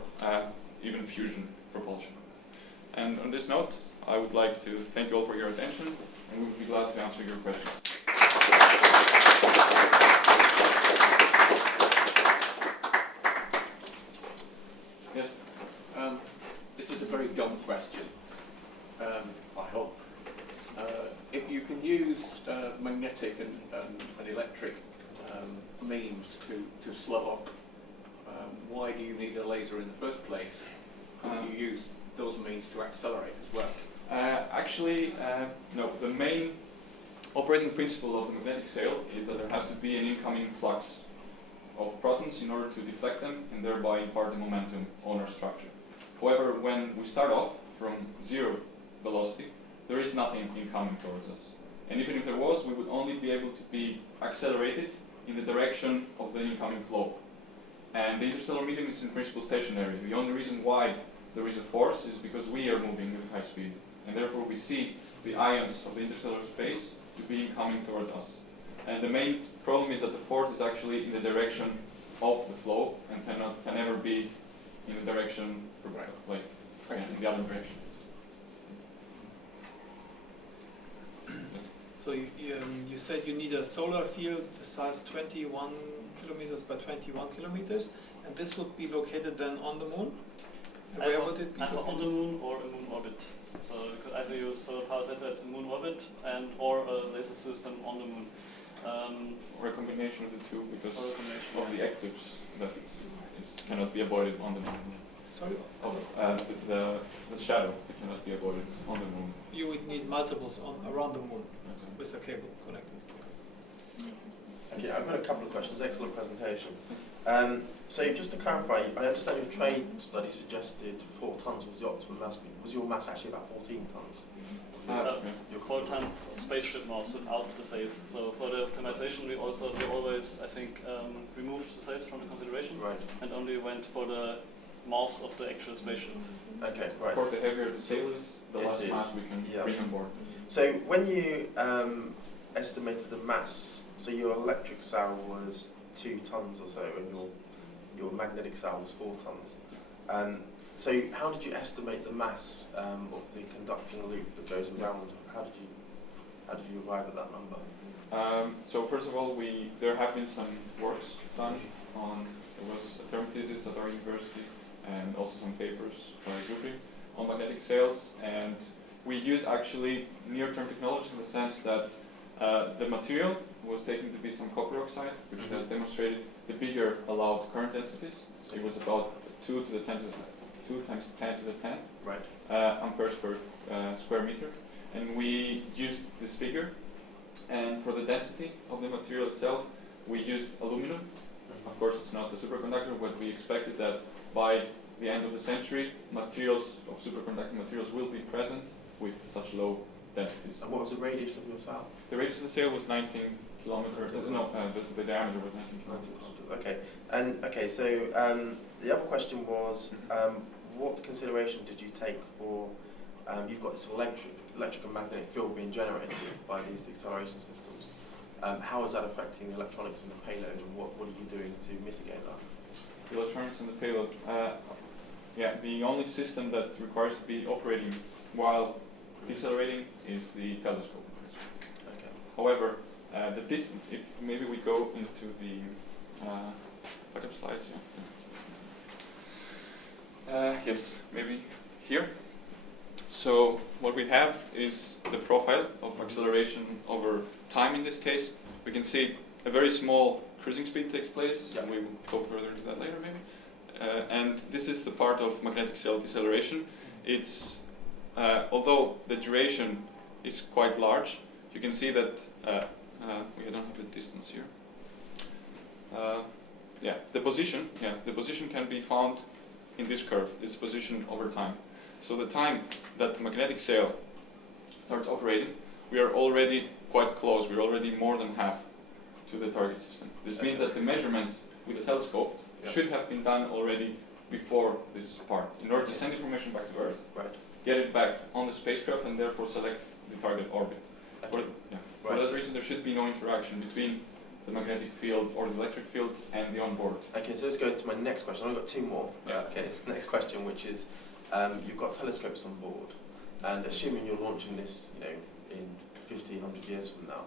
even fusion propulsion. And on this note, I would like to thank you all for your attention, and we would be glad to answer your questions. Yes? This is a very dumb question, I hope. If you can use magnetic and electric means to slow up, why do you need a laser in the first place? Couldn't you use those means to accelerate as well? No. The main operating principle of the magnetic sail is that there has to be an incoming flux of protons in order to deflect them and thereby impart the momentum on our structure. However, when we start off from zero velocity, there is nothing incoming towards us. And even if there was, we would only be able to be accelerated in the direction of the incoming flow. And the interstellar medium is in principle stationary. The only reason why there is a force is because we are moving with high speed. And therefore we see the ions of the interstellar space to be incoming towards us. And the main problem is that the force is actually in the direction of the flow and can never be in the direction, like, in the other direction. So you said you need a solar field size 21 kilometers by 21 kilometers, and this would be located then on the moon? And where would it be Either located? on the moon or a moon orbit. So you could either use solar power satellites in moon orbit or a laser system on the moon. Or a combination of the two, because Or a combination, of the eclipse that cannot be avoided on the moon. Sorry? The shadow cannot be avoided on the moon. You would need multiples around the moon with a cable connected. Okay, I've got a couple of questions. Excellent presentation. So just to clarify, I understand your trade study suggested 4 tons was the optimum mass. Was your mass actually about 14 tons? 4 tons of spaceship mass without the sails. So for the optimization, we always, I think, removed the sails from the consideration, Right. and only went for the mass of the actual spaceship. Okay, right. Of course, the heavier the sail is, the less Indeed. mass we can bring on board. So when you estimated the mass, so your electric sail was 2 tons or so, and your magnetic sail was 4 tons. So how did you estimate the mass of the conducting loop that goes around? How did you arrive at that number? So first of all, there have been some works done on, there was a term thesis at our university and also some papers by Zubri on magnetic sails, and we use actually near-term technologies in the sense that the material was taken to be some copper oxide, which has demonstrated the bigger allowed current densities. So it was about 2 times 10 to the 10th Right. amperes per square meter, and we used this figure. And for the density of the material itself, we used aluminum. Of course, it's not a superconductor, but we expected that by the end of the century, materials of superconducting materials will be present with such low densities. And what was the radius of your sail? The radius of the sail was 19 kilometers. No, the diameter was 19 kilometers. Okay. And okay, so the other question was, what consideration did you take for? You've got this electric and magnetic field being generated by these acceleration systems. How is that affecting the electronics and the payload, and what are you doing to mitigate that? The electronics and the payload. The only system that requires to be operating while decelerating is the telescope. Okay. However, the distance, if maybe we go into the backup slides, yes, maybe here. So what we have is the profile of acceleration over time in this case. We can see a very small cruising speed takes place, and we will go further into that later maybe. And this is the part of magnetic sail deceleration. It's although the duration is quite large, you can see that we don't have the distance here. The position can be found in this curve, this position over time. So the time that the magnetic sail starts operating, we are already quite close. We're already more than half to the target system. This means that the measurements with the telescope should have been done already before this part, in order to send information back to Earth, get it back on the spacecraft, and therefore select the target orbit. For that reason, there should be no interaction between the magnetic field or the electric field and the onboard. Okay, so this goes to my next question. I've got 2 more. Yeah. Okay, next question, which is, you've got telescopes on board, and assuming you're launching this, in 50, 100 years from now,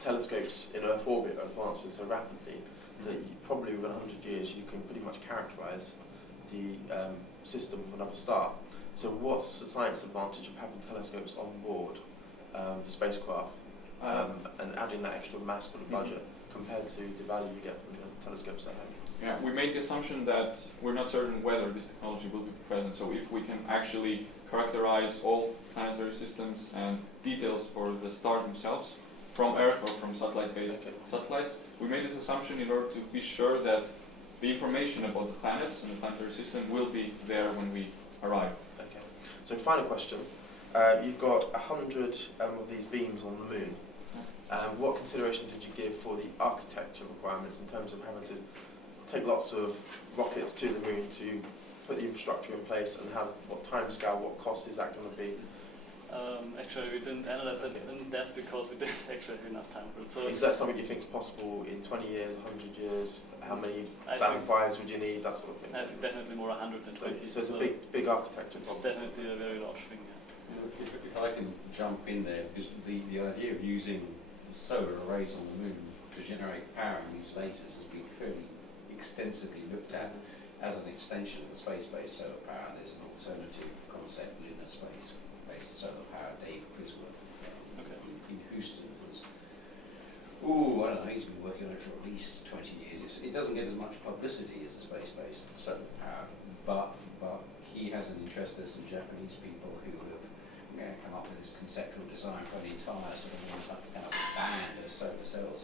telescopes in Earth orbit are advancing so rapidly that probably within 100 years you can pretty much characterize the system of another star. So what's the science advantage of having telescopes on board the spacecraft and adding that extra mass to the budget compared to the value you get from the telescopes at home? Yeah, we made the assumption that we're not certain whether this technology will be present. So if we can actually characterize all planetary systems and details for the stars themselves from Earth or from satellite-based satellites, we made this assumption in order to be sure that the information about the planets and the planetary system will be there when we arrive. Okay. So final question. You've got 100 of these beams on the moon. What consideration did you give for the architecture requirements in terms of having to take lots of rockets to the moon to put the infrastructure in place, and what timescale, what cost is that going to be? Actually, we didn't analyze that in depth because we didn't actually have enough time for it. So is that something you think is possible in 20 years, 100 years? How many I Saturn V's would you need? That sort of thing. I think definitely more 100 than 20. So it's a big architecture It's problem. definitely a very large thing. Yeah. If I can jump in there, because the idea of using solar arrays on the moon to generate power and use lasers has been fairly extensively looked at as an extension of the space-based solar power. There's an alternative concept, lunar space-based solar power. Dave Crisworth in Houston was, I don't know, he's been working on it for at least 20 years. It doesn't get as much publicity as the space-based solar power, but he has an interest. There's some Japanese people who have come up with this conceptual design for an entire sort of kind of band of solar cells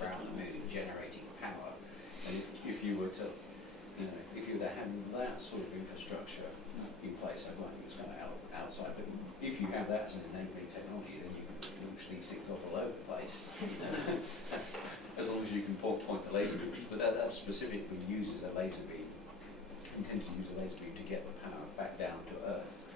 around the moon generating power. And if you were to, if you were to have that sort of infrastructure in place, I might think it's kind of outside, but if you have that as an enabling technology, then you can launch these things off all over the place, as long as you can point the laser beams. But that specifically uses a laser beam, intends to use a laser beam to get the power back down to Earth.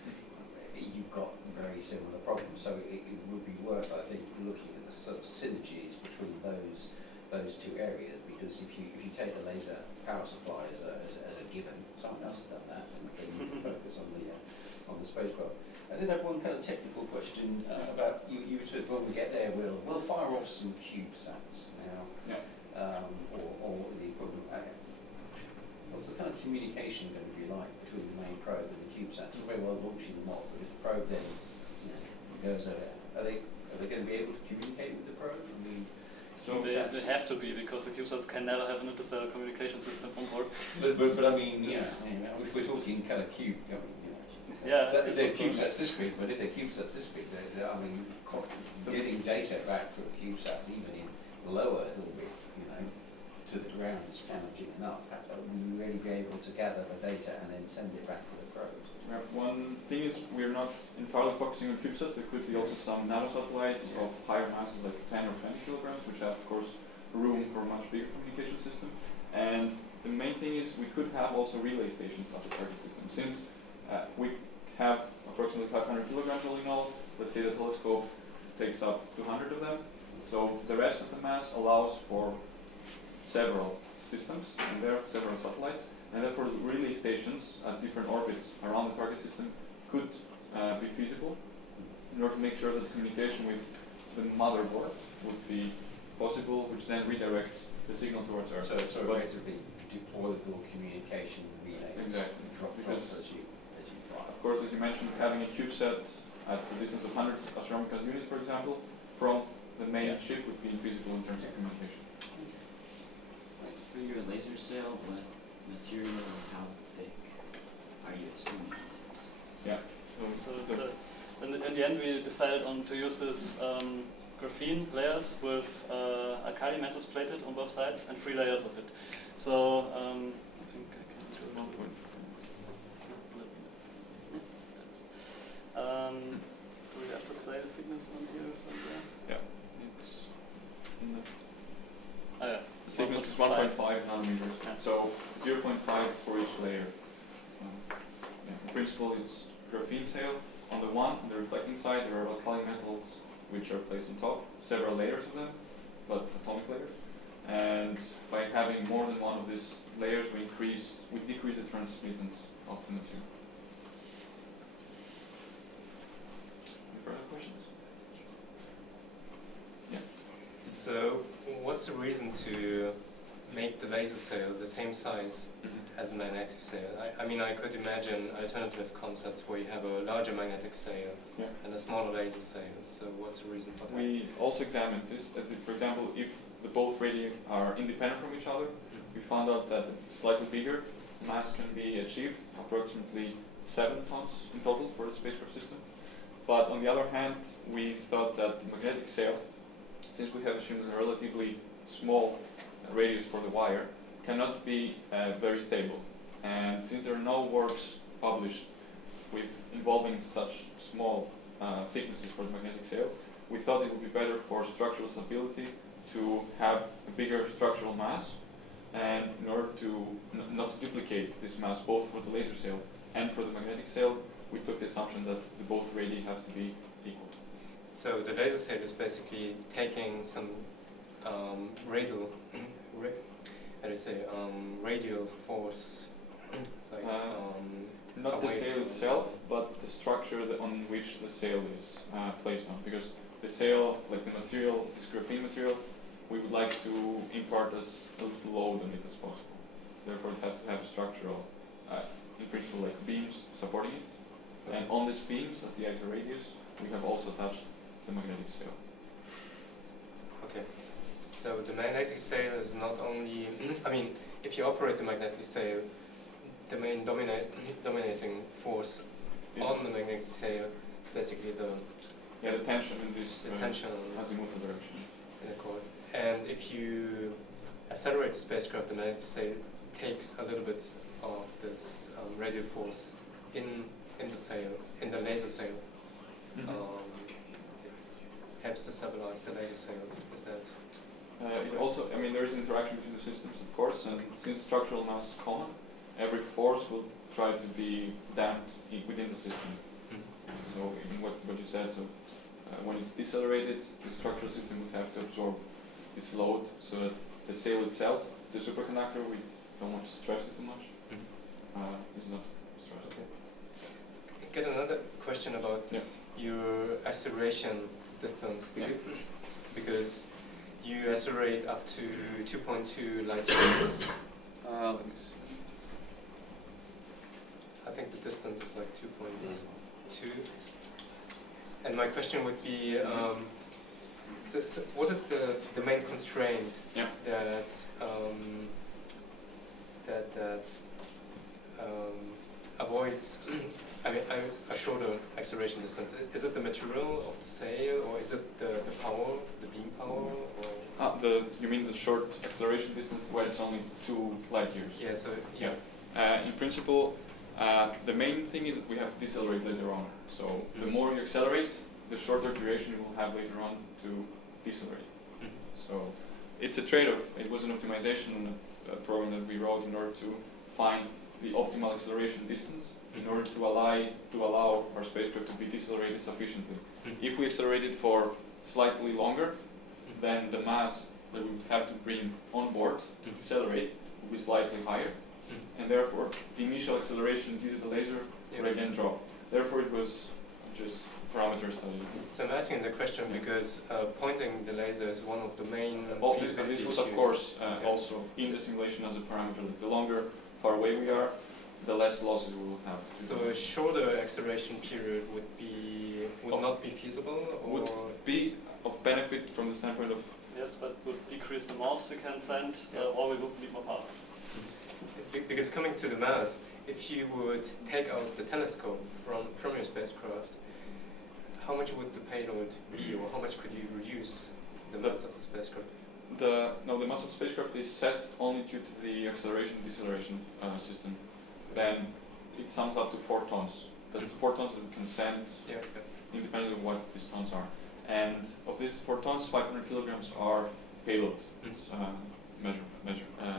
You've got very similar problems, so it would be worth, I think, looking at the sort of synergies between those two areas. Because if you take the laser power supply as a given, someone else has done that, and then you can focus on the spacecraft. I did have one kind of technical question about you said when we get there we'll fire off some CubeSats now, or the equivalent. What's the kind of communication going to be like between the main probe and the CubeSats? It's very well launching them off, but if the probe then goes over, are they going to be able to communicate with the probe? I mean, So they have to be, because the CubeSats can never have an interstellar communication system on board. But I mean, if we're talking kind of cube, if they're CubeSats this big, but if they're CubeSats this big, getting data back from CubeSats even in low Earth orbit, to the ground is challenging enough. Will you really be able to gather the data and then send it back to the probes? One thing is we're not entirely focusing on CubeSats. There could be also some nanosatellites of higher masses, like 10 or 20 kilograms, which have, of course, room for a much bigger communication system. And the main thing is we could have also relay stations of the target system. Since we have approximately 500 kilograms all in all, let's say the telescope takes up 200 of them. So the rest of the mass allows for several systems, and there are several satellites, and therefore the relay stations at different orbits around the target system could be feasible in order to make sure that communication with the motherboard would be possible, which then redirects the signal towards Earth. So effectively deployable communication relays. Exactly. Drops as you fly. Of course, as you mentioned, having a CubeSat at the distance of 100 astronomical units, for example, from the main ship would be infeasible in terms of communication. For your laser cell, what material and how thick are you assuming it is? Yeah. In the end, we decided on to use this graphene layers with alkali metals plated on both sides and 3 layers of it. So I think I can do 1 point. Do we have to say the thickness on here or something? Yeah. It's in the Oh, yeah. The thickness is 1.5 nanometers, so 0.5 for each layer. So, in principle, it's graphene sail. On the reflecting side, there are alkali metals which are placed on top, several layers of them, but atomic layers. And by having more than one of these layers, we decrease the transmittance of the material. Any further questions? Yeah. So, what's the reason to make the laser sail the same size as the magnetic sail? I mean, I could imagine alternative concepts where you have a larger magnetic sail and a smaller laser sail. So, what's the reason for that? We also examined this. That for example, if the both radii are independent from each other, we found out that slightly bigger mass can be achieved, approximately 7 tons in total for the spacecraft system. But on the other hand, we thought that the magnetic sail, since we have assumed a relatively small radius for the wire, cannot be very stable. And since there are no works published with involving such small thicknesses for the magnetic sail, we thought it would be better for structural stability to have a bigger structural mass, and in order to not to duplicate this mass both for the laser sail and for the magnetic sail, we took the assumption that the both radii has to be equal. So the laser sail is basically taking some radial, radial force, like not the away sail from itself, but the structure on which the sail is placed on. Because the sail, like the material, this graphene material, we would like to impart as little load on it as possible. Therefore, it has to have structural, in principle, like beams supporting it. And on these beams at the outer radius, we have also attached the magnetic sail. Okay, so the magnetic sail is not only, I mean, if you operate the magnetic sail, the main dominating force on the magnetic sail is basically the tension in this tension azimuthal direction. in the cord. And if you accelerate the spacecraft, the magnetic sail takes a little bit of this radial force in the sail, in the laser sail. It helps to stabilize the laser sail. Is that? It also, I mean, there is interaction between the systems, of course, and since structural mass is common, every force will try to be damped within the system. So, in what you said, so when it's decelerated, the structural system would have to absorb this load so that the sail itself, the superconductor, we don't want to stress it too much, is not stressed. Okay. Get another question about your acceleration distance, because you accelerate up to 2.2 light years. Let me see. I think the distance is like 2.2. And my question would be, so what is the main constraint that avoids a shorter acceleration distance? Is it the material of the sail, or is it the power, the beam power? Or? You mean the short acceleration distance where it's only 2 light years? Yeah, so, in principle, the main thing is that we have to decelerate later on. So the more you accelerate, the shorter duration you will have later on to decelerate. So it's a trade-off. It was an optimization program that we wrote in order to find the optimal acceleration distance in order to allow our spacecraft to be decelerated sufficiently. If we accelerated for slightly longer, then the mass that we would have to bring on board to decelerate would be slightly higher, and therefore the initial acceleration due to the laser would again drop. Therefore, it was just parameter study. So I'm asking the question because pointing the laser is one of the main feasibility this was issues. of course also in the simulation as a parameter. The longer far away we are, the less losses we will have. So a shorter acceleration period would not be feasible, or would be of benefit from the standpoint of Yes, but would decrease the mass we can send, or we would need more power. Because coming to the mass, if you would take out the telescope from your spacecraft, how much would the payload be, or how much could you reduce the mass of the spacecraft? the mass of the spacecraft is set only due to the acceleration-deceleration system. Then it sums up to 4 tons. That's 4 tons that we can send independently of what these tons are. And of these 4 tons, 500 kilograms are payload. It's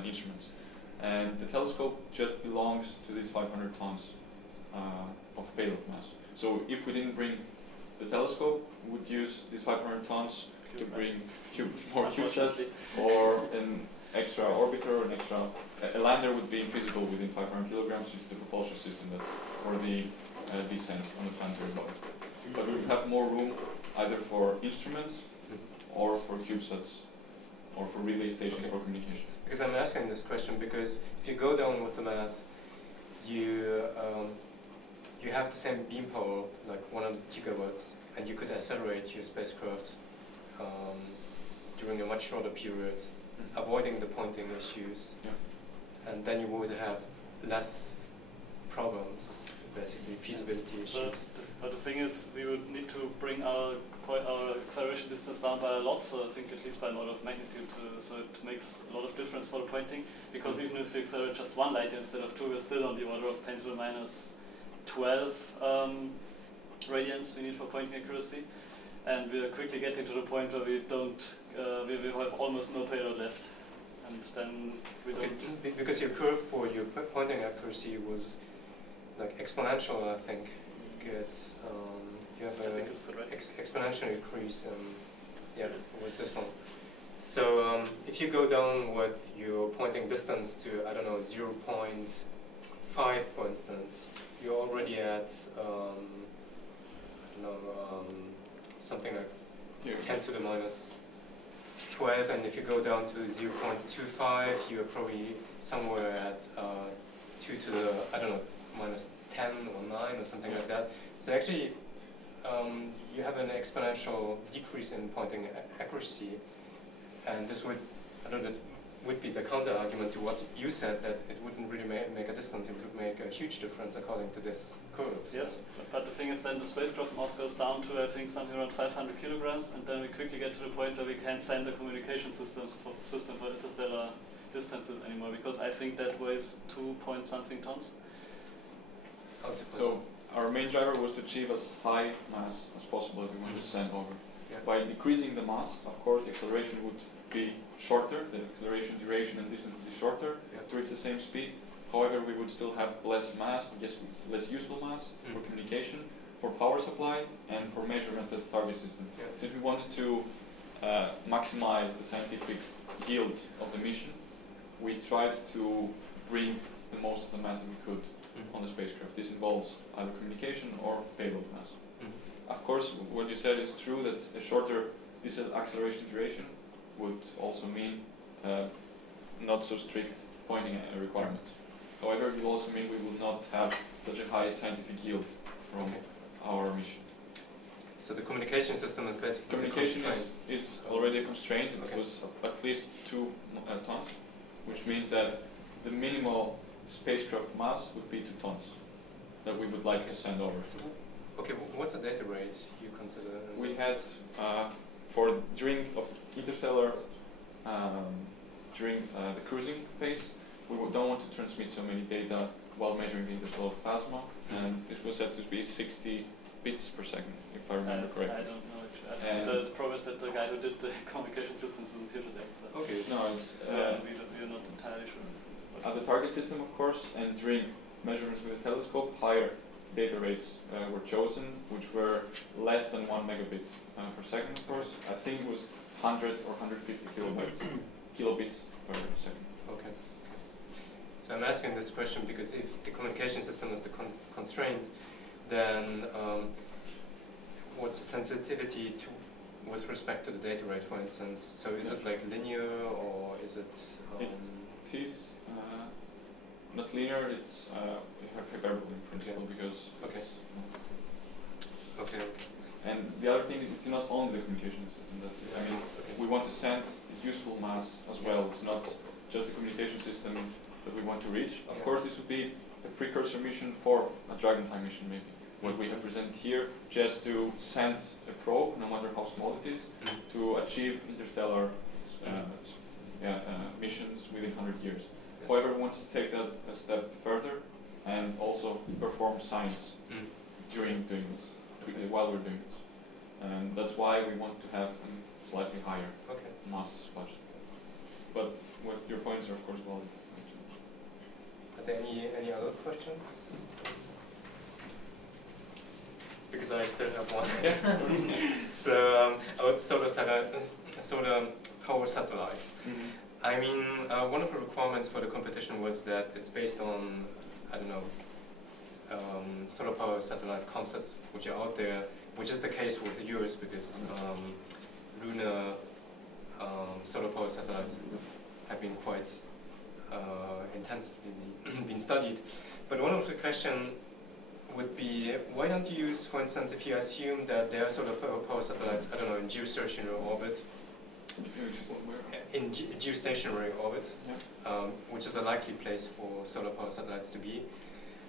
instruments. And the telescope just belongs to these 500 tons of payload mass. So if we didn't bring the telescope, we would use these 500 tons to bring more CubeSats, or extra orbiter, an extra. A lander would be physical within 500 kilograms, which is the propulsion system that for the descent on the planetary body. But we would have more room either for instruments or for CubeSats or for relay stations for communication. Because I'm asking this question because if you go down with the mass, you have the same beam power, like 100 gigawatts, and you could accelerate your spacecraft during a much shorter period, avoiding the pointing issues, and then you would have less problems, basically feasibility issues. But the thing is, we would need to bring our acceleration distance down by a lot, so I think at least by an order of magnitude, so it makes a lot of difference for the pointing, because even if we accelerate just one light instead of two, we're still on the order of 10 to the minus 12 radians we need for pointing accuracy, and we're quickly getting to the point where we don't, we have almost no payload left, and then we don't... Because your curve for your pointing accuracy was like exponential, I think. Because you have an exponential increase, it was this one. So if you go down with your pointing distance to, I don't know, 0.5 for instance, you're already at, something like 10 to the minus 12, and if you go down to 0.25, you're probably somewhere at 2 to the, I don't know, minus 10 or 9 or something like that. So actually, you have an exponential decrease in pointing accuracy, and this would, I don't know, would be the counter argument to what you said, that it wouldn't really make a distance. It would make a huge difference according to this curve. Yes, but the thing is then the spacecraft mass goes down to I think something around 500 kilograms, and then we quickly get to the point where we can't send a communication system for interstellar distances anymore, because I think that weighs 2-point-something tons. So our main driver was to achieve as high mass as possible if we wanted to send over. By decreasing the mass, of course, the acceleration would be shorter, the acceleration duration and distance would be shorter to reach the same speed. However, we would still have less mass, just less useful mass for communication, for power supply, and for measurement of the target system. Since we wanted to maximize the scientific yield of the mission, we tried to bring the most of the mass that we could on the spacecraft. This involves either communication or payload mass. Of course, what you said is true, that a shorter acceleration duration would also mean not so strict pointing requirement. However, it will also mean we will not have such a high scientific yield from our mission. So the communication system is basically communication is already constrained. It was at least 2 tons, which means that the minimal spacecraft mass would be 2 tons that we would like to send over. Okay, what's the data rate you consider? We had during interstellar, during the cruising phase, we don't want to transmit so many data while measuring the interstellar plasma, and this was said to be 60 bits per second, if I remember correctly. I don't know actually. The problem is that the guy who did the communication systems isn't here today. So Okay, no, we're not entirely sure. At the target system, of course, and during measurements with a telescope, higher data rates were chosen, which were less than 1 megabit per second, of course. I think it was 100 or 150 kilobits per second. Okay. So I'm asking this question because if the communication system is the constraint, then what's the sensitivity with respect to the data rate, for instance? So is it like linear, or is it? It is not linear. It's hyperbolic in principle, because. Okay. Okay. And the other thing is, it's not only the communication system. That's it. I mean, we want to send useful mass as well. It's not just the communication system that we want to reach. Of course, this would be a precursor mission for a Dragonfly mission, maybe. What we have presented here, just to send a probe, no matter how small it is, to achieve interstellar missions within 100 years. However, we want to take that a step further and also perform science during doing this, while we're doing this. And that's why we want to have a slightly higher mass budget. But what your points are, of course, valid. Are there any other questions? Because I still have one. So our solar power satellites. I mean, one of the requirements for the competition was that it's based on, I don't know, solar power satellite concepts which are out there, which is the case with yours because lunar solar power satellites have been quite intensively been studied. But one of the questions would be, why don't you use, for instance, if you assume that there are solar power satellites, I don't know, in geostationary orbit, in geostationary orbit, which is a likely place for solar power satellites to be.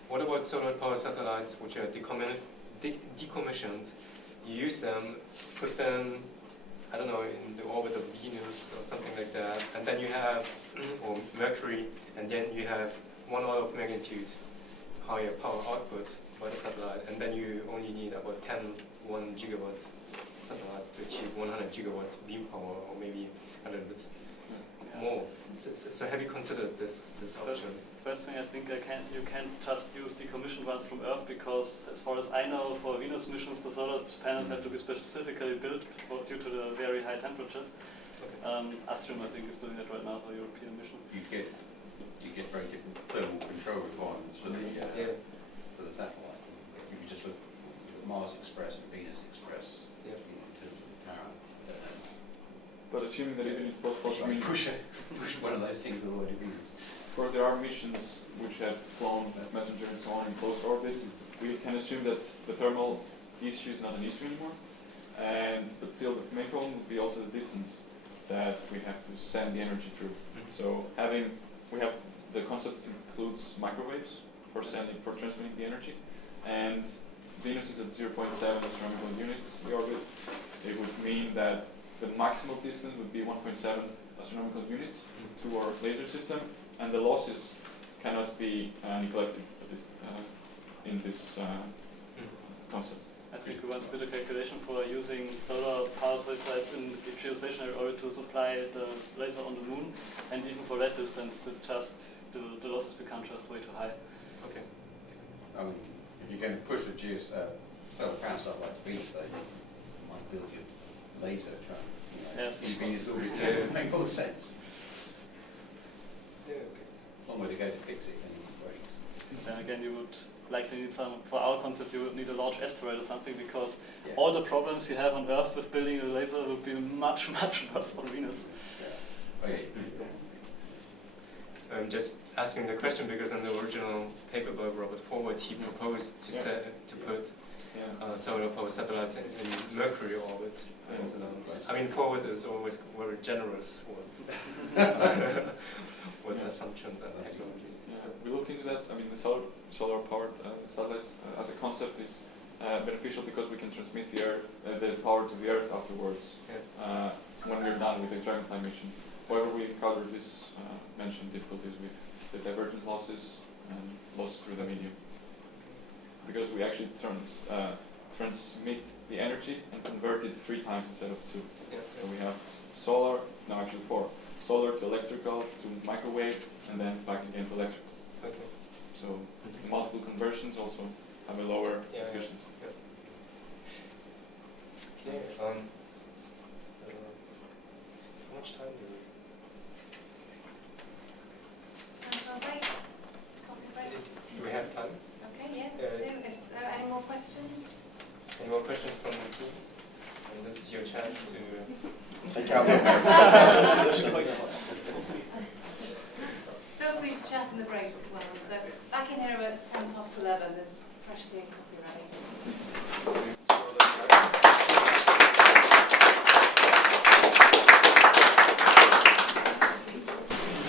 What about solar power satellites which are decommissioned? You use them, put them, I don't know, in the orbit of Venus or something like that, and then you have, or Mercury, and then you have 1 order of magnitude higher power output by the satellite, and then you only need about 1 gigawatt satellites to achieve 100 gigawatts beam power, or maybe a little bit more. So have you considered this option? First thing, I think you can't just use decommissioned ones from Earth, because as far as I know, for Venus missions, the solar panels have to be specifically built due to the very high temperatures. Okay. Astrum, I think, is doing that right now for European mission. You get very different thermal control requirements for the satellite. If you just look at Mars Express and Venus Express in terms of power. But assuming that even if both possibly push one of those things all the way to Venus. Of course, there are missions which have flown Messenger and so on in close orbits. We can assume that the thermal issue is not an issue anymore. But still, the main problem would be also the distance that we have to send the energy through. So the concept includes microwaves for transmitting the energy, and Venus is at 0.7 astronomical units the orbit. It would mean that the maximal distance would be 1.7 astronomical units to our laser system, and the losses cannot be neglected in this concept. I think we once did a calculation for using solar power satellites in the geostationary orbit to supply the laser on the moon, and even for that distance, the losses become just way too high. Okay. I mean, if you're going to push a solar panel satellite to Venus, though, you might build your laser track. Yes, in Venus orbit to make more sense. Yeah, okay. Long way to go to fix it, then it breaks. Then again, you would likely need for our concept, you would need a large asteroid or something, because all the problems you have on Earth with building a laser would be much, much worse on Venus. Okay. I'm just asking the question because in the original paper by Robert Forward, he proposed to put solar power satellites in Mercury orbit. And, I mean, Forward is always very generous with assumptions and technologies. Yeah, we looked into that. I mean, the solar powered satellites as a concept is beneficial because we can transmit the power to the Earth afterwards when we're done with the Dragonfly mission. However, we encountered this mentioned difficulties with the divergence losses and loss through the medium, because we actually transmit the energy and convert it 3 times instead of 2. So we have solar, no, actually 4. Solar to electrical to microwave, and then back again to electrical. Okay. So multiple conversions also have a lower efficiency. Okay. So how much time do we? Time for a break? Coffee break? Do we have time? Okay, yeah. So if there are any more questions? Any more questions from the teams? And this is your chance to take out Feel free to chat in the breaks as well. So back in here at 11:10, there's fresh tea and coffee ready.